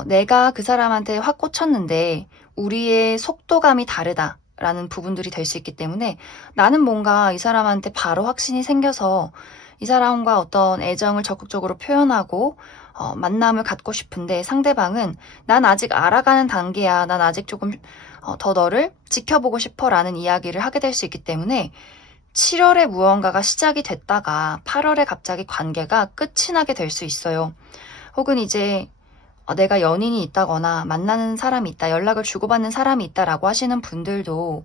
내가 그 사람한테 확 꽂혔는데 우리의 속도감이 다르다 라는 부분들이 될 수 있기 때문에 나는 뭔가 이 사람한테 바로 확신이 생겨서 이 사람과 어떤 애정을 적극적으로 표현하고 만남을 갖고 싶은데 상대방은 난 아직 알아가는 단계야. 난 아직 조금 더 너를 지켜보고 싶어 라는 이야기를 하게 될 수 있기 때문에 7월에 무언가가 시작이 됐다가 8월에 갑자기 관계가 끝이 나게 될 수 있어요. 혹은 이제 내가 연인이 있다거나 만나는 사람이 있다, 연락을 주고받는 사람이 있다라고 하시는 분들도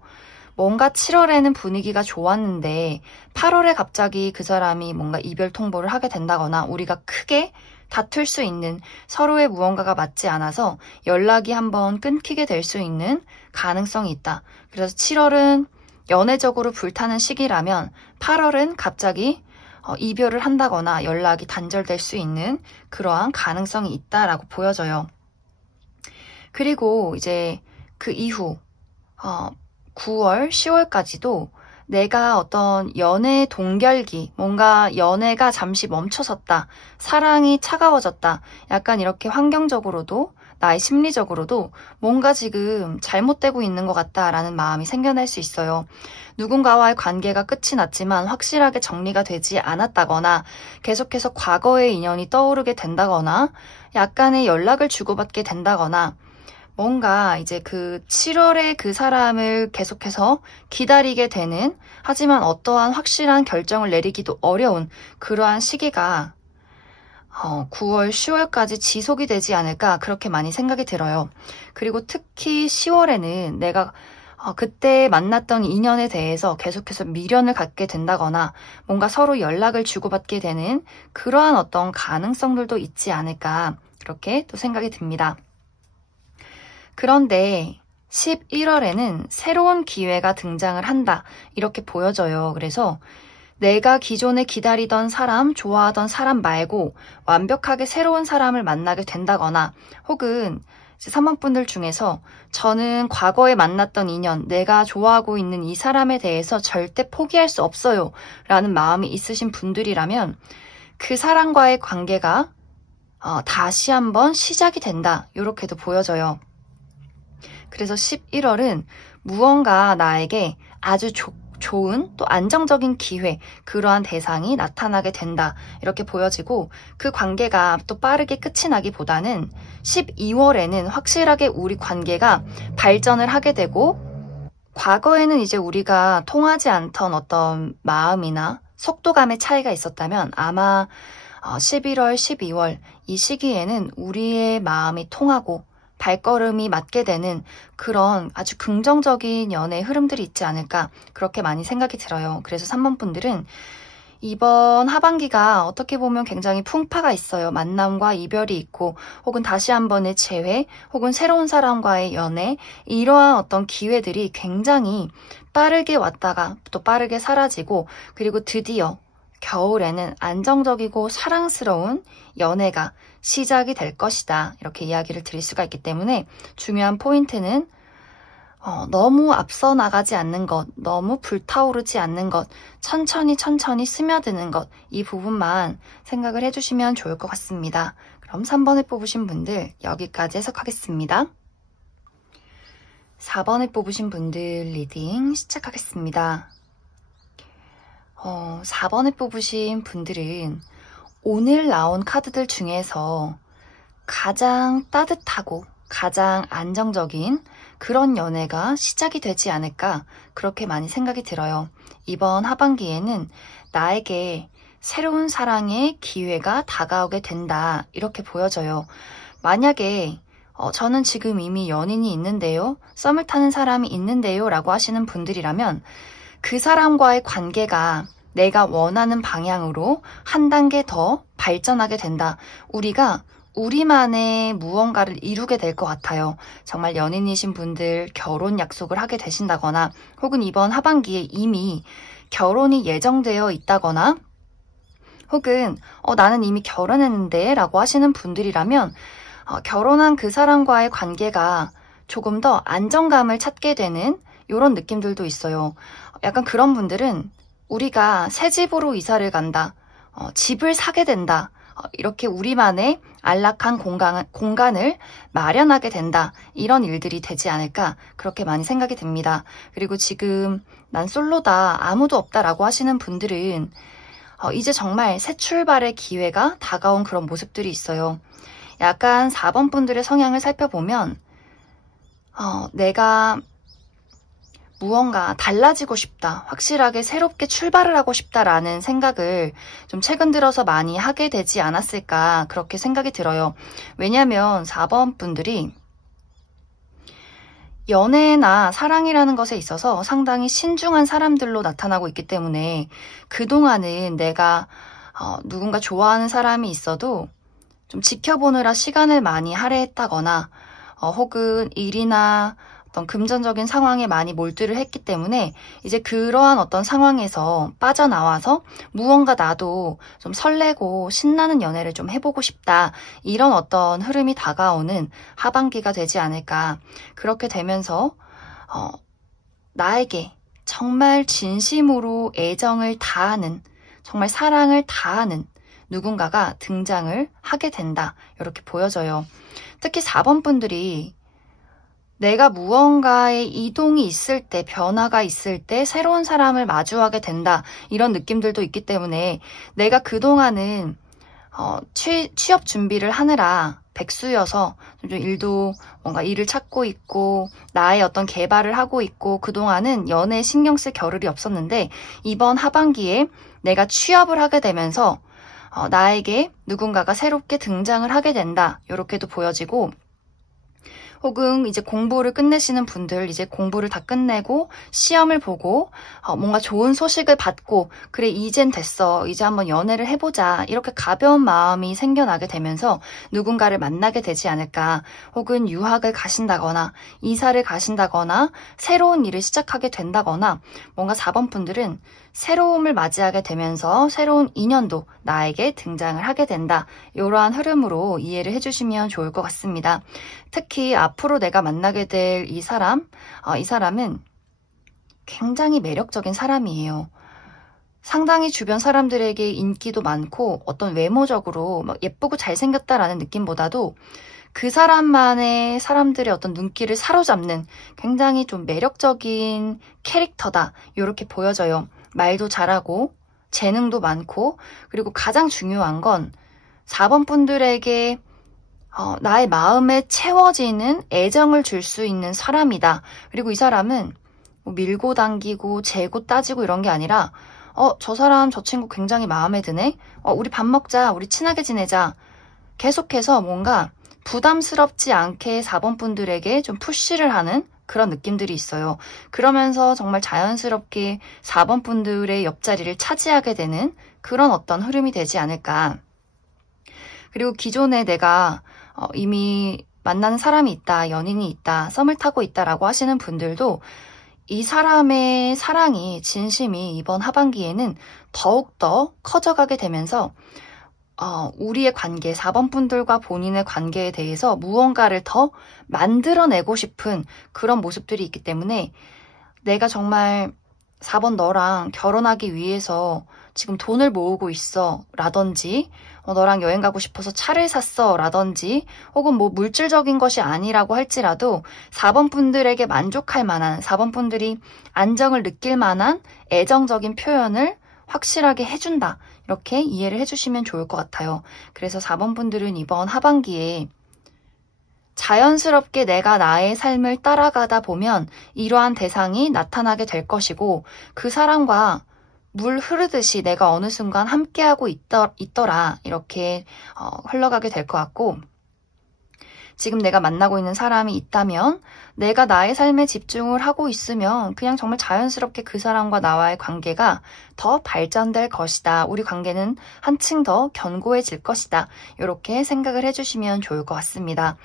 뭔가 7월에는 분위기가 좋았는데 8월에 갑자기 그 사람이 뭔가 이별 통보를 하게 된다거나 우리가 크게 다툴 수 있는 서로의 무언가가 맞지 않아서 연락이 한번 끊기게 될 수 있는 가능성이 있다. 그래서 7월은 연애적으로 불타는 시기라면 8월은 갑자기 이별을 한다거나 연락이 단절될 수 있는 그러한 가능성이 있다라고 보여져요. 그리고 이제 그 이후 9월, 10월까지도 내가 어떤 연애 동결기, 뭔가 연애가 잠시 멈춰섰다, 사랑이 차가워졌다, 약간 이렇게 환경적으로도 나의 심리적으로도 뭔가 지금 잘못되고 있는 것 같다라는 마음이 생겨날 수 있어요. 누군가와의 관계가 끝이 났지만 확실하게 정리가 되지 않았다거나 계속해서 과거의 인연이 떠오르게 된다거나 약간의 연락을 주고받게 된다거나 뭔가 이제 그 7월에 그 사람을 계속해서 기다리게 되는 하지만 어떠한 확실한 결정을 내리기도 어려운 그러한 시기가 9월, 10월까지 지속이 되지 않을까 그렇게 많이 생각이 들어요. 그리고 특히 10월에는 내가 그때 만났던 인연에 대해서 계속해서 미련을 갖게 된다거나 뭔가 서로 연락을 주고받게 되는 그러한 어떤 가능성들도 있지 않을까 그렇게 또 생각이 듭니다. 그런데 11월에는 새로운 기회가 등장을 한다 이렇게 보여져요. 그래서 내가 기존에 기다리던 사람, 좋아하던 사람 말고 완벽하게 새로운 사람을 만나게 된다거나 혹은 3번 분들 중에서 저는 과거에 만났던 인연, 내가 좋아하고 있는 이 사람에 대해서 절대 포기할 수 없어요 라는 마음이 있으신 분들이라면 그 사람과의 관계가 다시 한번 시작이 된다 이렇게도 보여져요. 그래서 11월은 무언가 나에게 아주 좋은 또 안정적인 기회, 그러한 대상이 나타나게 된다 이렇게 보여지고 그 관계가 또 빠르게 끝이 나기보다는 12월에는 확실하게 우리 관계가 발전을 하게 되고 과거에는 이제 우리가 통하지 않던 어떤 마음이나 속도감의 차이가 있었다면 아마 11월, 12월 이 시기에는 우리의 마음이 통하고 발걸음이 맞게 되는 그런 아주 긍정적인 연애 흐름들이 있지 않을까 그렇게 많이 생각이 들어요. 그래서 3번 분들은 이번 하반기가 어떻게 보면 굉장히 풍파가 있어요. 만남과 이별이 있고, 혹은 다시 한 번의 재회, 혹은 새로운 사람과의 연애, 이러한 어떤 기회들이 굉장히 빠르게 왔다가 또 빠르게 사라지고, 그리고 드디어 겨울에는 안정적이고 사랑스러운 연애가 시작이 될 것이다. 이렇게 이야기를 드릴 수가 있기 때문에 중요한 포인트는 너무 앞서 나가지 않는 것, 너무 불타오르지 않는 것, 천천히 스며드는 것, 이 부분만 생각을 해주시면 좋을 것 같습니다. 그럼 3번을 뽑으신 분들 여기까지 해석하겠습니다. 4번을 뽑으신 분들 리딩 시작하겠습니다. 4번을 뽑으신 분들은 오늘 나온 카드들 중에서 가장 따뜻하고 가장 안정적인 그런 연애가 시작이 되지 않을까 그렇게 많이 생각이 들어요. 이번 하반기에는 나에게 새로운 사랑의 기회가 다가오게 된다 이렇게 보여져요. 만약에 저는 지금 이미 연인이 있는데요, 썸을 타는 사람이 있는데요 라고 하시는 분들이라면 그 사람과의 관계가 내가 원하는 방향으로 한 단계 더 발전하게 된다. 우리가 우리만의 무언가를 이루게 될 것 같아요. 정말 연인이신 분들 결혼 약속을 하게 되신다거나 혹은 이번 하반기에 이미 결혼이 예정되어 있다거나 혹은 나는 이미 결혼했는데 라고 하시는 분들이라면 결혼한 그 사람과의 관계가 조금 더 안정감을 찾게 되는 이런 느낌들도 있어요. 약간 그런 분들은 우리가 새 집으로 이사를 간다, 집을 사게 된다, 이렇게 우리만의 안락한 공간을 마련하게 된다. 이런 일들이 되지 않을까 그렇게 많이 생각이 듭니다. 그리고 지금 난 솔로다, 아무도 없다라고 하시는 분들은 이제 정말 새 출발의 기회가 다가온 그런 모습들이 있어요. 약간 4번 분들의 성향을 살펴보면 내가 무언가 달라지고 싶다, 확실하게 새롭게 출발을 하고 싶다라는 생각을 좀 최근 들어서 많이 하게 되지 않았을까 그렇게 생각이 들어요. 왜냐하면 4번 분들이 연애나 사랑이라는 것에 있어서 상당히 신중한 사람들로 나타나고 있기 때문에 그동안은 내가 누군가 좋아하는 사람이 있어도 좀 지켜보느라 시간을 많이 할애했다거나 혹은 일이나 어떤 금전적인 상황에 많이 몰두를 했기 때문에 이제 그러한 어떤 상황에서 빠져나와서 무언가 나도 좀 설레고 신나는 연애를 좀 해보고 싶다, 이런 어떤 흐름이 다가오는 하반기가 되지 않을까. 그렇게 되면서 나에게 정말 진심으로 애정을 다하는, 정말 사랑을 다하는 누군가가 등장을 하게 된다 이렇게 보여져요. 특히 4번 분들이 내가 무언가의 이동이 있을 때, 변화가 있을 때 새로운 사람을 마주하게 된다, 이런 느낌들도 있기 때문에 내가 그동안은 취업 준비를 하느라 백수여서 좀 일도 뭔가 일을 찾고 있고 나의 어떤 개발을 하고 있고 그동안은 연애에 신경 쓸 겨를이 없었는데 이번 하반기에 내가 취업을 하게 되면서 나에게 누군가가 새롭게 등장을 하게 된다, 이렇게도 보여지고, 혹은 이제 공부를 끝내시는 분들, 이제 공부를 다 끝내고 시험을 보고 뭔가 좋은 소식을 받고 그래 이젠 됐어, 이제 한번 연애를 해보자, 이렇게 가벼운 마음이 생겨나게 되면서 누군가를 만나게 되지 않을까. 혹은 유학을 가신다거나 이사를 가신다거나 새로운 일을 시작하게 된다거나 뭔가 4번 분들은 새로움을 맞이하게 되면서 새로운 인연도 나에게 등장을 하게 된다, 이러한 흐름으로 이해를 해주시면 좋을 것 같습니다. 특히 앞으로 내가 만나게 될 이 사람은 굉장히 매력적인 사람이에요. 상당히 주변 사람들에게 인기도 많고 어떤 외모적으로 막 예쁘고 잘생겼다라는 느낌보다도 그 사람만의 사람들의 어떤 눈길을 사로잡는 굉장히 좀 매력적인 캐릭터다, 이렇게 보여져요. 말도 잘하고 재능도 많고, 그리고 가장 중요한 건 4번 분들에게 나의 마음에 채워지는 애정을 줄 수 있는 사람이다. 그리고 이 사람은 뭐 밀고 당기고 재고 따지고 이런 게 아니라 저 사람 저 친구 굉장히 마음에 드네, 우리 밥 먹자, 우리 친하게 지내자, 계속해서 뭔가 부담스럽지 않게 4번 분들에게 좀 푸시를 하는 그런 느낌들이 있어요. 그러면서 정말 자연스럽게 4번 분들의 옆자리를 차지하게 되는 그런 어떤 흐름이 되지 않을까. 그리고 기존에 내가 이미 만나는 사람이 있다, 연인이 있다, 썸을 타고 있다라고 하시는 분들도 이 사람의 사랑이, 진심이 이번 하반기에는 더욱더 커져가게 되면서 우리의 관계, 4번 분들과 본인의 관계에 대해서 무언가를 더 만들어내고 싶은 그런 모습들이 있기 때문에 내가 정말 4번 너랑 결혼하기 위해서 지금 돈을 모으고 있어 라든지 너랑 여행 가고 싶어서 차를 샀어 라든지 혹은 뭐 물질적인 것이 아니라고 할지라도 4번 분들에게 만족할 만한 4번 분들이 안정을 느낄 만한 애정적인 표현을 확실하게 해준다. 이렇게 이해를 해주시면 좋을 것 같아요. 그래서 4번 분들은 이번 하반기에 자연스럽게 내가 나의 삶을 따라가다 보면 이러한 대상이 나타나게 될 것이고 그 사람과 물 흐르듯이 내가 어느 순간 함께하고 있더라 이렇게 흘러가게 될 것 같고 지금 내가 만나고 있는 사람이 있다면 내가 나의 삶에 집중을 하고 있으면 그냥 정말 자연스럽게 그 사람과 나와의 관계가 더 발전될 것이다. 우리 관계는 한층 더 견고해질 것이다. 이렇게 생각을 해주시면 좋을 것 같습니다.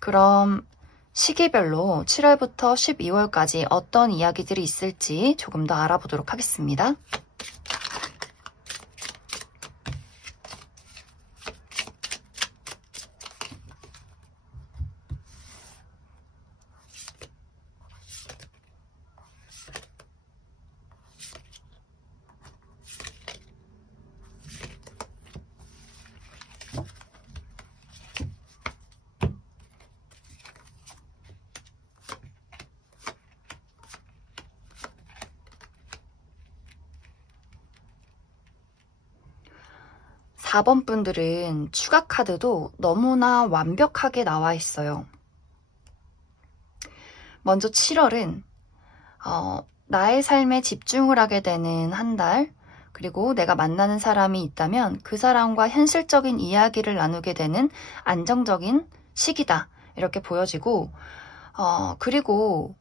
그럼 시기별로 7월부터 12월까지 어떤 이야기들이 있을지 조금 더 알아보도록 하겠습니다. 4번 분들은 추가 카드도 너무나 완벽하게 나와 있어요. 먼저 7월은 나의 삶에 집중을 하게 되는 한 달, 그리고 내가 만나는 사람이 있다면 그 사람과 현실적인 이야기를 나누게 되는 안정적인 시기다. 이렇게 보여지고 그리고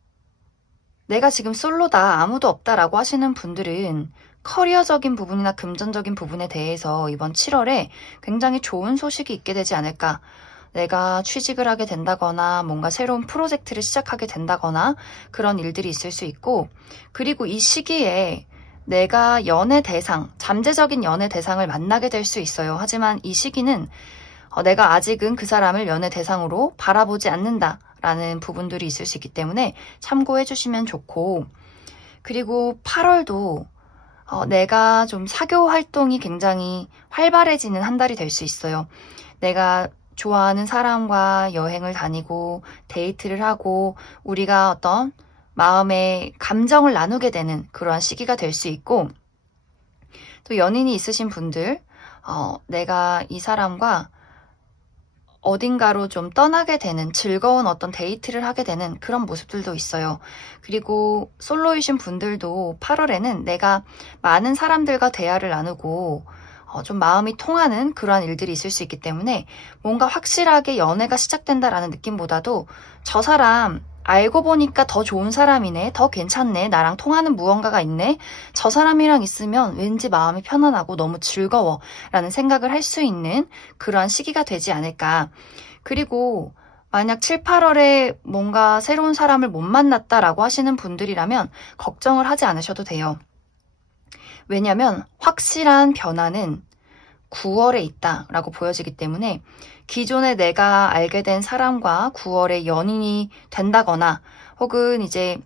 내가 지금 솔로다, 아무도 없다라고 하시는 분들은 커리어적인 부분이나 금전적인 부분에 대해서 이번 7월에 굉장히 좋은 소식이 있게 되지 않을까. 내가 취직을 하게 된다거나 뭔가 새로운 프로젝트를 시작하게 된다거나 그런 일들이 있을 수 있고 그리고 이 시기에 내가 연애 대상, 잠재적인 연애 대상을 만나게 될 수 있어요. 하지만 이 시기는 내가 아직은 그 사람을 연애 대상으로 바라보지 않는다 라는 부분들이 있을 수 있기 때문에 참고해 주시면 좋고 그리고 8월도 내가 좀 사교 활동이 굉장히 활발해지는 한 달이 될 수 있어요. 내가 좋아하는 사람과 여행을 다니고 데이트를 하고 우리가 어떤 마음의 감정을 나누게 되는 그러한 시기가 될 수 있고 또 연인이 있으신 분들 내가 이 사람과 어딘가로 좀 떠나게 되는 즐거운 어떤 데이트를 하게 되는 그런 모습들도 있어요. 그리고 솔로이신 분들도 8월에는 내가 많은 사람들과 대화를 나누고 좀 마음이 통하는 그러한 일들이 있을 수 있기 때문에 뭔가 확실하게 연애가 시작된다라는 느낌보다도 저 사람 알고 보니까 더 좋은 사람이네, 더 괜찮네, 나랑 통하는 무언가가 있네, 저 사람이랑 있으면 왠지 마음이 편안하고 너무 즐거워 라는 생각을 할 수 있는 그러한 시기가 되지 않을까. 그리고 만약 7, 8월에 뭔가 새로운 사람을 못 만났다라고 하시는 분들이라면 걱정을 하지 않으셔도 돼요. 왜냐면 확실한 변화는 9월에 있다라고 보여지기 때문에 기존에 내가 알게 된 사람과 9월에 연인이 된다거나 혹은 이제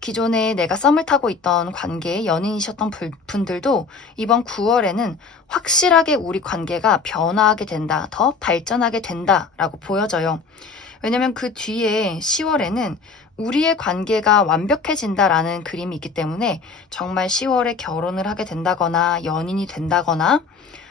기존에 내가 썸을 타고 있던 관계의 연인이셨던 분들도 이번 9월에는 확실하게 우리 관계가 변화하게 된다, 더 발전하게 된다라고 보여져요. 왜냐면 그 뒤에 10월에는 우리의 관계가 완벽해진다라는 그림이 있기 때문에 정말 10월에 결혼을 하게 된다거나 연인이 된다거나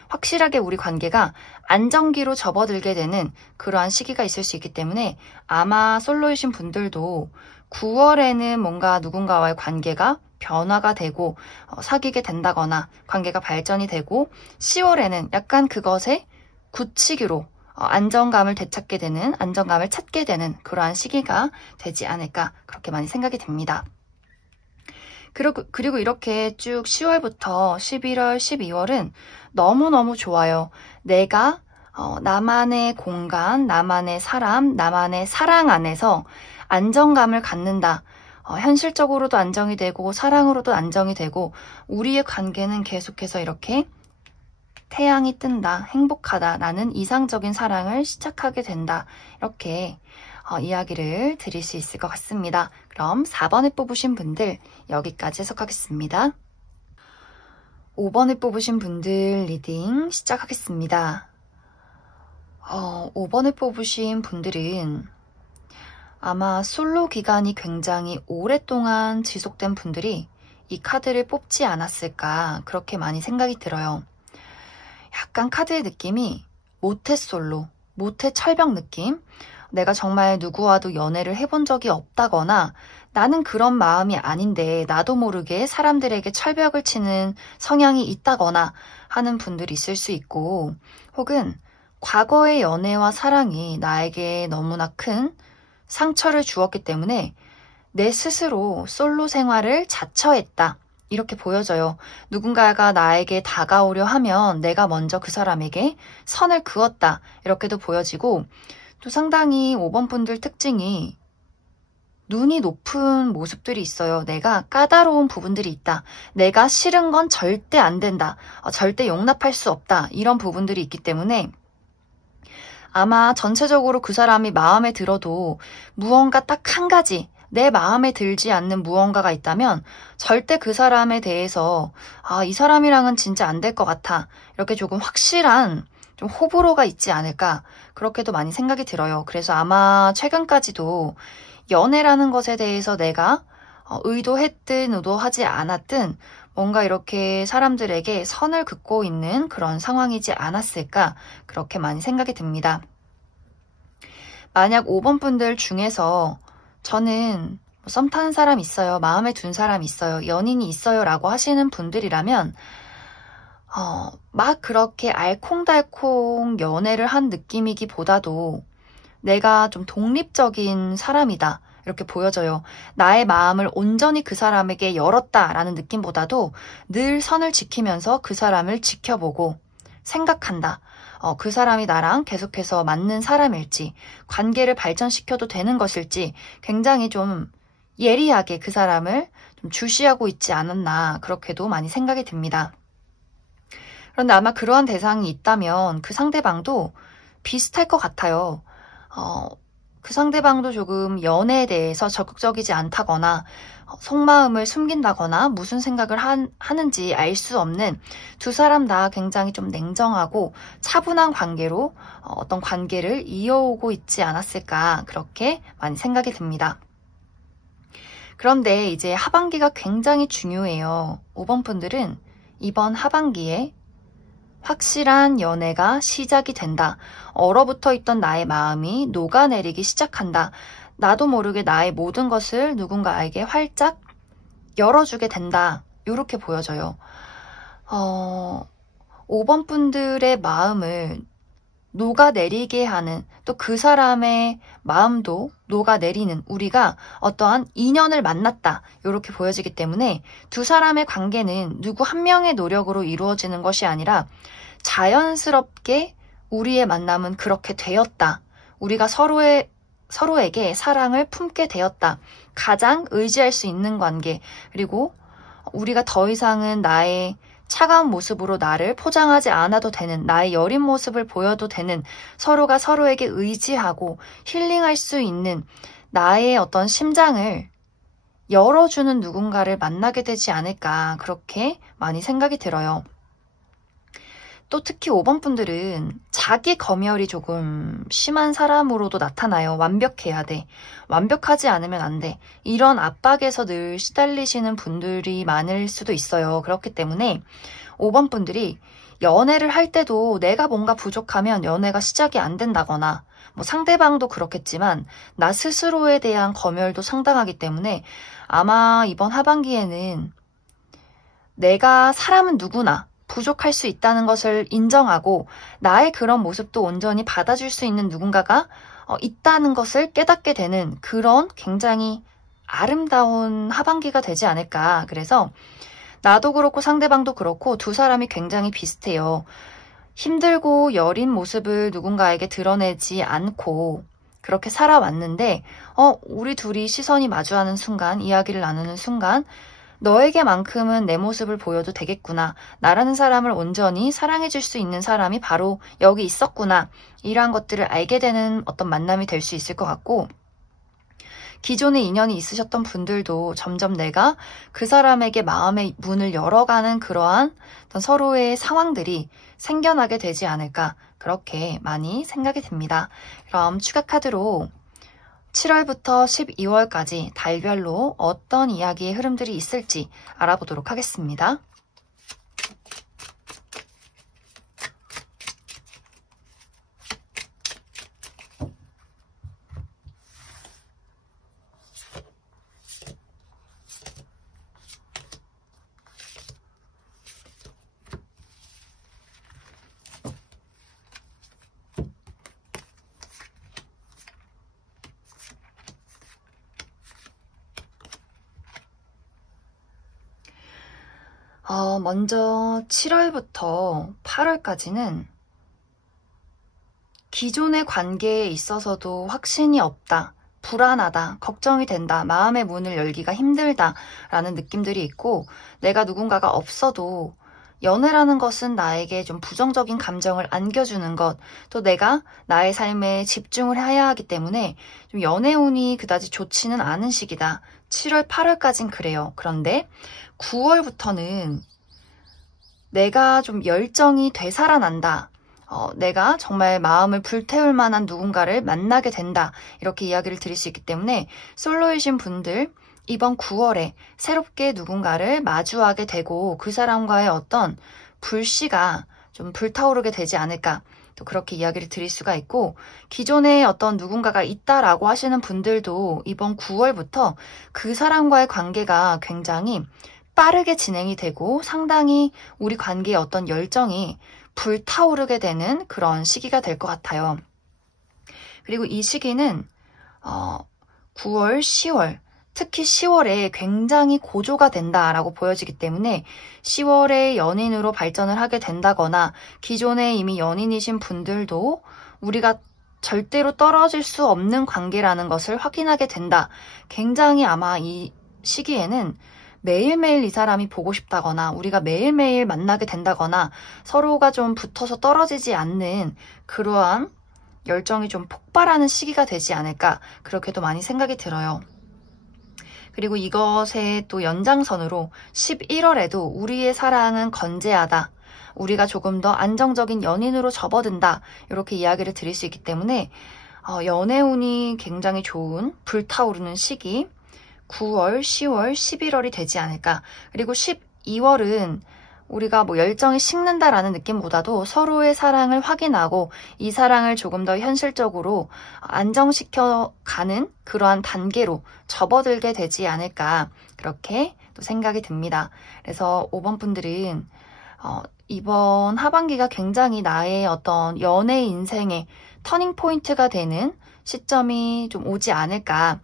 확실하게 우리 관계가 안정기로 접어들게 되는 그러한 시기가 있을 수 있기 때문에 아마 솔로이신 분들도 9월에는 뭔가 누군가와의 관계가 변화가 되고 사귀게 된다거나 관계가 발전이 되고 10월에는 약간 그것에 굳히기로 안정감을 되찾게 되는, 안정감을 찾게 되는 그러한 시기가 되지 않을까 그렇게 많이 생각이 됩니다. 그리고 이렇게 쭉 10월부터 11월, 12월은 너무너무 좋아요. 내가 나만의 공간, 나만의 사람, 나만의 사랑 안에서 안정감을 갖는다. 현실적으로도 안정이 되고 사랑으로도 안정이 되고 우리의 관계는 계속해서 이렇게 태양이 뜬다, 행복하다, 나는 이상적인 사랑을 시작하게 된다. 이렇게 이야기를 드릴 수 있을 것 같습니다. 그럼 4번에 뽑으신 분들 여기까지 해석하겠습니다. 5번에 뽑으신 분들 리딩 시작하겠습니다. 5번에 뽑으신 분들은 아마 솔로 기간이 굉장히 오랫동안 지속된 분들이 이 카드를 뽑지 않았을까 그렇게 많이 생각이 들어요. 약간 카드의 느낌이 모태솔로, 모태철벽 느낌? 내가 정말 누구와도 연애를 해본 적이 없다거나 나는 그런 마음이 아닌데 나도 모르게 사람들에게 철벽을 치는 성향이 있다거나 하는 분들이 있을 수 있고 혹은 과거의 연애와 사랑이 나에게 너무나 큰 상처를 주었기 때문에 내 스스로 솔로 생활을 자처했다. 이렇게 보여져요. 누군가가 나에게 다가오려 하면 내가 먼저 그 사람에게 선을 그었다. 이렇게도 보여지고 또 상당히 5번 분들 특징이 눈이 높은 모습들이 있어요. 내가 까다로운 부분들이 있다. 내가 싫은 건 절대 안 된다. 절대 용납할 수 없다. 이런 부분들이 있기 때문에 아마 전체적으로 그 사람이 마음에 들어도 무언가 딱 한 가지 내 마음에 들지 않는 무언가가 있다면 절대 그 사람에 대해서 이 사람이랑은 진짜 안 될 것 같아. 이렇게 조금 확실한 좀 호불호가 있지 않을까 그렇게도 많이 생각이 들어요. 그래서 아마 최근까지도 연애라는 것에 대해서 내가 의도했든 의도하지 않았든 뭔가 이렇게 사람들에게 선을 긋고 있는 그런 상황이지 않았을까 그렇게 많이 생각이 듭니다. 만약 5번 분들 중에서 저는 썸 타는 사람 있어요. 마음에 둔 사람 있어요. 연인이 있어요. 라고 하시는 분들이라면 막 그렇게 알콩달콩 연애를 한 느낌이기보다도 내가 좀 독립적인 사람이다. 이렇게 보여져요. 나의 마음을 온전히 그 사람에게 열었다라는 느낌보다도 늘 선을 지키면서 그 사람을 지켜보고 생각한다. 그 사람이 나랑 계속해서 맞는 사람일지, 관계를 발전시켜도 되는 것일지 굉장히 좀 예리하게 그 사람을 좀 주시하고 있지 않았나 그렇게도 많이 생각이 듭니다. 그런데 아마 그러한 대상이 있다면 그 상대방도 비슷할 것 같아요. 그 상대방도 조금 연애에 대해서 적극적이지 않다거나 속마음을 숨긴다거나 무슨 생각을 하는지 알 수 없는 두 사람 다 굉장히 좀 냉정하고 차분한 관계로 어떤 관계를 이어오고 있지 않았을까 그렇게 많이 생각이 듭니다. 그런데 이제 하반기가 굉장히 중요해요. 5번 분들은 이번 하반기에 확실한 연애가 시작이 된다. 얼어붙어 있던 나의 마음이 녹아내리기 시작한다. 나도 모르게 나의 모든 것을 누군가에게 활짝 열어주게 된다. 이렇게 보여져요. 5번 분들의 마음을 녹아내리게 하는 또 그 사람의 마음도 녹아내리는 우리가 어떠한 인연을 만났다. 이렇게 보여지기 때문에 두 사람의 관계는 누구 한 명의 노력으로 이루어지는 것이 아니라 자연스럽게 우리의 만남은 그렇게 되었다. 우리가 서로에게 사랑을 품게 되었다. 가장 의지할 수 있는 관계. 그리고 우리가 더 이상은 나의 차가운 모습으로 나를 포장하지 않아도 되는, 나의 여린 모습을 보여도 되는, 서로가 서로에게 의지하고 힐링할 수 있는 나의 어떤 심장을 열어주는 누군가를 만나게 되지 않을까 그렇게 많이 생각이 들어요. 또 특히 5번 분들은 자기 검열이 조금 심한 사람으로도 나타나요. 완벽해야 돼. 완벽하지 않으면 안 돼. 이런 압박에서 늘 시달리시는 분들이 많을 수도 있어요. 그렇기 때문에 5번 분들이 연애를 할 때도 내가 뭔가 부족하면 연애가 시작이 안 된다거나 뭐 상대방도 그렇겠지만 나 스스로에 대한 검열도 상당하기 때문에 아마 이번 하반기에는 내가 사람은 누구나 부족할 수 있다는 것을 인정하고 나의 그런 모습도 온전히 받아줄 수 있는 누군가가 있다는 것을 깨닫게 되는 그런 굉장히 아름다운 하반기가 되지 않을까. 그래서 나도 그렇고 상대방도 그렇고 두 사람이 굉장히 비슷해요. 힘들고 여린 모습을 누군가에게 드러내지 않고 그렇게 살아왔는데 우리 둘이 시선이 마주하는 순간, 이야기를 나누는 순간 너에게만큼은 내 모습을 보여도 되겠구나. 나라는 사람을 온전히 사랑해줄 수 있는 사람이 바로 여기 있었구나. 이러한 것들을 알게 되는 어떤 만남이 될 수 있을 것 같고 기존에 인연이 있으셨던 분들도 점점 내가 그 사람에게 마음의 문을 열어가는 그러한 어떤 서로의 상황들이 생겨나게 되지 않을까 그렇게 많이 생각이 됩니다. 그럼 추가 카드로 7월부터 12월까지 달별로 어떤 이야기의 흐름들이 있을지 알아보도록 하겠습니다. 먼저 7월부터 8월까지는 기존의 관계에 있어서도 확신이 없다, 불안하다, 걱정이 된다, 마음의 문을 열기가 힘들다 라는 느낌들이 있고 내가 누군가가 없어도 연애라는 것은 나에게 좀 부정적인 감정을 안겨주는 것, 또 내가 나의 삶에 집중을 해야 하기 때문에 좀 연애운이 그다지 좋지는 않은 시기다. 7월, 8월까진 그래요. 그런데 9월부터는 내가 좀 열정이 되살아난다. 내가 정말 마음을 불태울 만한 누군가를 만나게 된다. 이렇게 이야기를 드릴 수 있기 때문에 솔로이신 분들 이번 9월에 새롭게 누군가를 마주하게 되고 그 사람과의 어떤 불씨가 좀 불타오르게 되지 않을까. 또 그렇게 이야기를 드릴 수가 있고 기존에 어떤 누군가가 있다라고 하시는 분들도 이번 9월부터 그 사람과의 관계가 굉장히 빠르게 진행이 되고 상당히 우리 관계의 어떤 열정이 불타오르게 되는 그런 시기가 될 것 같아요. 그리고 이 시기는 9월, 10월, 특히 10월에 굉장히 고조가 된다라고 보여지기 때문에 10월에 연인으로 발전을 하게 된다거나 기존에 이미 연인이신 분들도 우리가 절대로 떨어질 수 없는 관계라는 것을 확인하게 된다. 굉장히 아마 이 시기에는 매일매일 이 사람이 보고 싶다거나 우리가 매일매일 만나게 된다거나 서로가 좀 붙어서 떨어지지 않는 그러한 열정이 좀 폭발하는 시기가 되지 않을까 그렇게도 많이 생각이 들어요. 그리고 이것의 또 연장선으로 11월에도 우리의 사랑은 건재하다. 우리가 조금 더 안정적인 연인으로 접어든다. 이렇게 이야기를 드릴 수 있기 때문에 연애운이 굉장히 좋은 불타오르는 시기 9월, 10월, 11월이 되지 않을까. 그리고 12월은 우리가 뭐 열정이 식는다라는 느낌보다도 서로의 사랑을 확인하고 이 사랑을 조금 더 현실적으로 안정시켜가는 그러한 단계로 접어들게 되지 않을까. 그렇게 또 생각이 듭니다. 그래서 5번 분들은 이번 하반기가 굉장히 나의 어떤 연애 인생의 터닝 포인트가 되는 시점이 좀 오지 않을까.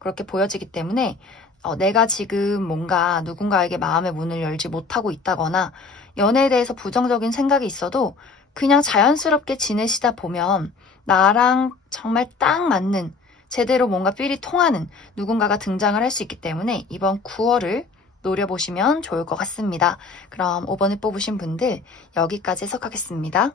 그렇게 보여지기 때문에 내가 지금 뭔가 누군가에게 마음의 문을 열지 못하고 있다거나 연애에 대해서 부정적인 생각이 있어도 그냥 자연스럽게 지내시다 보면 나랑 정말 딱 맞는 제대로 뭔가 필이 통하는 누군가가 등장을 할 수 있기 때문에 이번 9월을 노려보시면 좋을 것 같습니다. 그럼 5번을 뽑으신 분들 여기까지 해석하겠습니다.